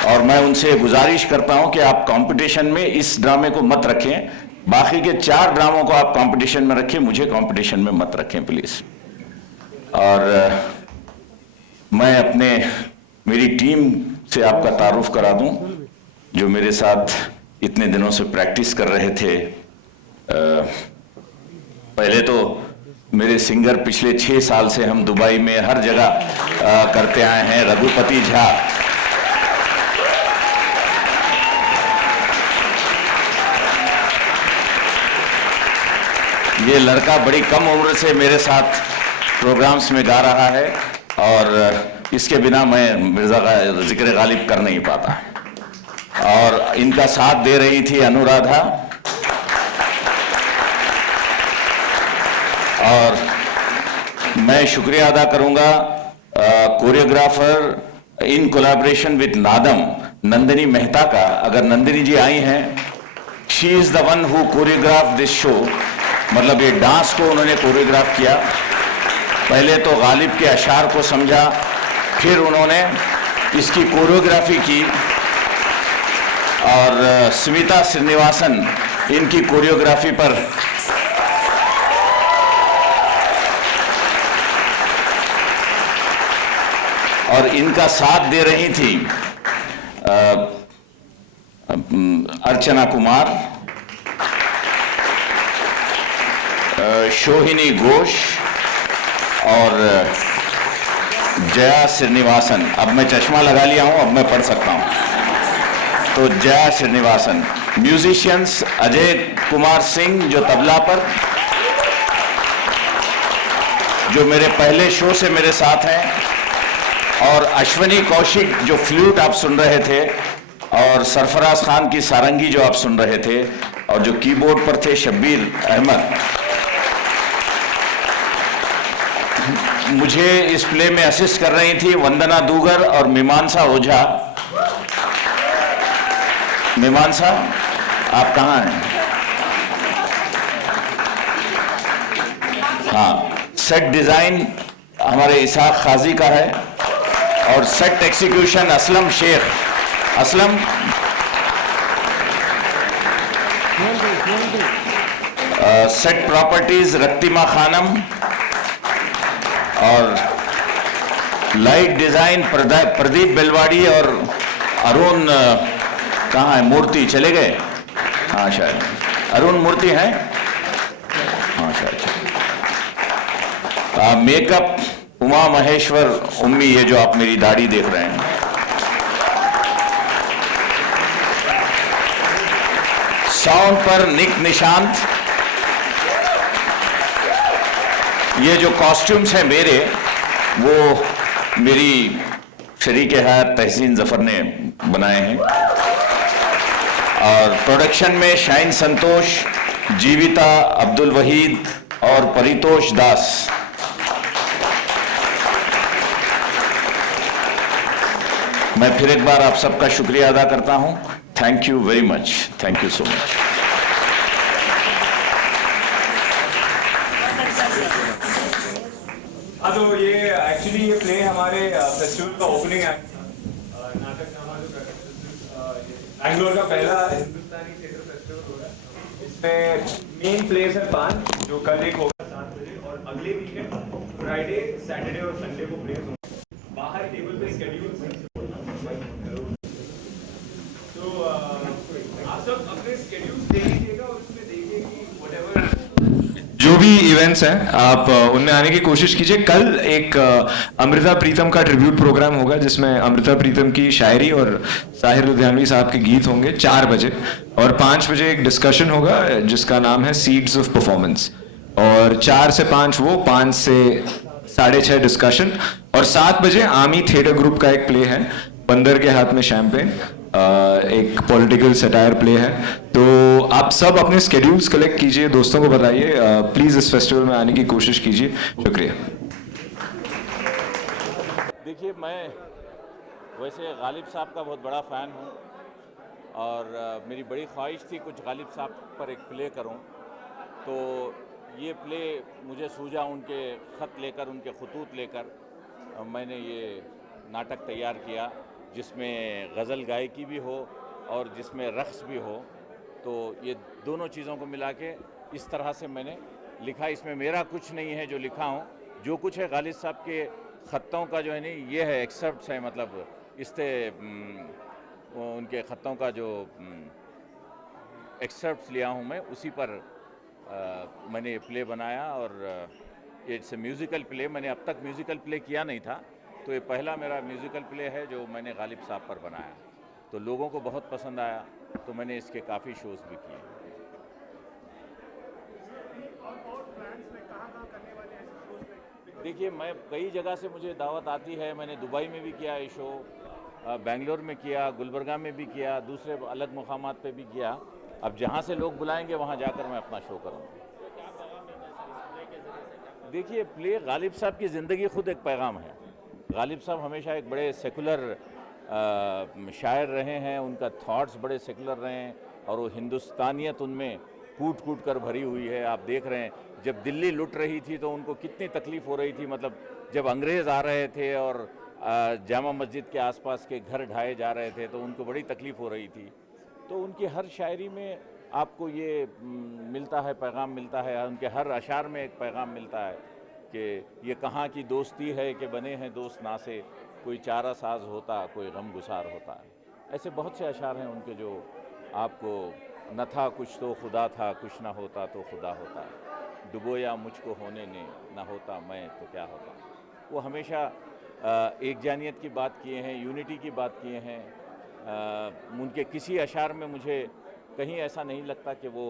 और मैं उनसे गुजारिश करता हूं कि आप कंपटीशन में इस ड्रामे को मत रखें, बाकी के 4 ड्रामों को आप कंपटीशन में रखें, मुझे कंपटीशन में मत रखें प्लीज। और मैं मेरी टीम से आपका तारुफ करा दूं, जो मेरे साथ इतने दिनों से प्रैक्टिस कर रहे थे। पहले तो मेरे सिंगर पिछले 6 साल से हम दुबई में हर जगह करते आए हैं, रघुपति झा। ये लड़का बड़ी कम उम्र से मेरे साथ प्रोग्राम्स में गा रहा है, और इसके बिना मैं मिर्जा का जिक्र गालिब कर नहीं पाता। और इनका साथ दे रही थी अनुराधा, और मैं शुक्रिया अदा करूंगा choreographer in collaboration with Nadam Nandini Mehta का। अगर नंदिनी जी आई हैं, she is the one who choreograph this show, मतलब ये डांस को उन्होंने कोरियोग्राफ किया। पहले तो गालिब के अशार को समझा, फिर उन्होंने इसकी कोरियोग्राफी की, और स्मिता श्रीनिवासन इनकी कोरियोग्राफी पर और इनका साथ दे रही थी अर्चना कुमार, शोहिनी घोष और जया श्रीनिवासन। अब मैं चश्मा लगा लिया हूं, अब मैं पढ़ सकता हूं। तो जया श्रीनिवासन। म्यूजिशियंस अजय कुमार सिंह जो तबला पर, जो मेरे पहले शो से मेरे साथ हैं, और अश्वनी कौशिक जो फ्लूट आप सुन रहे थे, और सरफराज खान की सारंगी जो आप सुन रहे थे, और जो कीबोर्ड पर थे शब्बीर अहमद। मुझे इस प्ले में असिस्ट कर रही थी वंदना दूगर और मीमांसा ओझा। मीमांसा, आप कहाँ हैं? हाँ, सेट डिजाइन हमारे इसाक खाजी का है, और set execution Aslam Shaikh. Aslam, set properties Rattima Khanam, और लाइट डिजाइन प्रदीप बेलवाड़ी और अरुण कहाँ है? मूर्ति चले गए? हाँ शायद अरुण मूर्ति हैं, हाँ शायद। मेकअप उमा महेश्वर उम्मी, ये जो आप मेरी दाढ़ी देख रहे हैं। साउंड पर निक निशांत। ये जो कॉस्ट्यूम्स हैं मेरे, वो मेरी शरीके हयात तहसीन जफर ने बनाए हैं, और प्रोडक्शन में शाइन संतोष, जीविता, अब्दुल वहीद और परितोष दास। मैं फिर एक बार आप सबका शुक्रिया अदा करता हूं। Thank you very much, thank you so much. तो ये एक्चुअली ये प्ले हमारे फेस्टिवल का ओपनिंग एक्ट नाटकनामा जो बैंगलोर का पहला हिंदुस्तानी थिएटर फेस्टिवल हो रहा है। इसमें मेन प्लेस है 5, जो कल एक होगा 7 बजे, और अगले वीकेंड फ्राइडे सैटरडे और संडे को प्लेस होंगे। बाहर टेबल पे स्केड्यूल तो आप सब अपने स्केड्यूल्स देख लीजिएगा, और उसमें देखिए कि व्हाटएवर जो भी भी इवेंट्स हैं, आप उनमें आने की कोशिश कीजिए। कल एक अमृता प्रीतम का ट्रिब्यूट प्रोग्राम होगा जिसमें अमृता प्रीतम की शायरी और साहिर लुधियानवी साहब के गीत होंगे 4 बजे, और 5 बजे एक डिस्कशन होगा जिसका नाम है सीड्स ऑफ परफॉर्मेंस, और 4 से 5 वो, 5 से 6:30 डिस्कशन, और 7 बजे आमी थिएटर ग्रुप का एक प्ले है बंदर के हाथ में शैंपेन, एक पॉलिटिकल सटायर प्ले है। तो आप सब अपने स्केड्यूल्स कलेक्ट कीजिए, दोस्तों को बताइए, प्लीज़ इस फेस्टिवल में आने की कोशिश कीजिए। शुक्रिया। देखिए, मैं वैसे गालिब साहब का बहुत बड़ा फ़ैन हूँ और मेरी बड़ी ख्वाहिश थी कुछ गालिब साहब पर एक प्ले करूँ, तो ये प्ले मुझे सूझा उनके ख़त लेकर, उनके खतूत लेकर मैंने ये नाटक तैयार किया जिसमें गज़ल गायकी भी हो और जिसमें रक़्स भी हो। तो ये दोनों चीज़ों को मिला के इस तरह से मैंने लिखा। इसमें मेरा कुछ नहीं है जो लिखा हूँ, जो कुछ है गालिब साहब के ख़त्तों का जो है नहीं, ये है एक्सेप्ट्स है, मतलब इससे उनके ख़त्तों का जो एक्सेप्ट्स लिया हूँ मैं, उसी पर मैंने ये प्ले बनाया। और इट्स ए म्यूज़िकल प्ले। मैंने अब तक म्यूज़िकल प्ले किया नहीं था, तो ये पहला मेरा म्यूज़िकल प्ले है जो मैंने गालिब साहब पर बनाया। तो लोगों को बहुत पसंद आया, तो मैंने इसके काफ़ी शोज़ भी किए। देखिए, मैं कई जगह से मुझे दावत आती है। मैंने दुबई में भी किया ये शो, बेंगलोर में किया, गुलबर्गा में भी किया, दूसरे अलग मुकामात पे भी किया। अब जहाँ से लोग बुलाएंगे वहाँ जाकर मैं अपना शो करूँगा। देखिए, प्ले गालिब साहब की ज़िंदगी खुद एक पैगाम है। गालिब साहब हमेशा एक बड़े सेकुलर शायर रहे हैं, उनका थॉट्स बड़े सेकुलर रहे हैं, और वो हिंदुस्तानियत उनमें कूट कूट कर भरी हुई है। आप देख रहे हैं, जब दिल्ली लुट रही थी तो उनको कितनी तकलीफ़ हो रही थी, मतलब जब अंग्रेज़ आ रहे थे और जामा मस्जिद के आसपास के घर ढाए जा रहे थे तो उनको बड़ी तकलीफ़ हो रही थी। तो उनकी हर शायरी में आपको ये मिलता है, पैगाम मिलता है। उनके हर अशार में एक पैगाम मिलता है कि ये कहाँ की दोस्ती है कि बने हैं दोस्त ना से, कोई चारा साज होता, कोई गम गुसार होता। ऐसे बहुत से अशार हैं उनके जो आपको, न था कुछ तो खुदा था, कुछ ना होता तो खुदा होता, डुबोया मुझको होने ने, न होता मैं तो क्या होता। वो हमेशा एक जानियत की बात किए हैं, यूनिटी की बात किए हैं। उनके किसी अशार में मुझे कहीं ऐसा नहीं लगता कि वो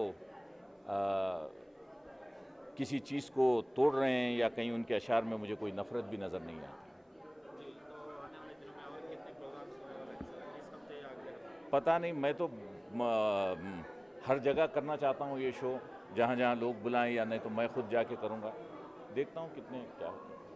किसी चीज़ को तोड़ रहे हैं, या कहीं उनके अशार में मुझे कोई नफ़रत भी नज़र नहीं आती। पता नहीं, मैं तो हर जगह करना चाहता हूँ ये शो, जहाँ जहाँ लोग बुलाएं, या नहीं तो मैं खुद जाके करूँगा। देखता हूँ कितने क्या होता है।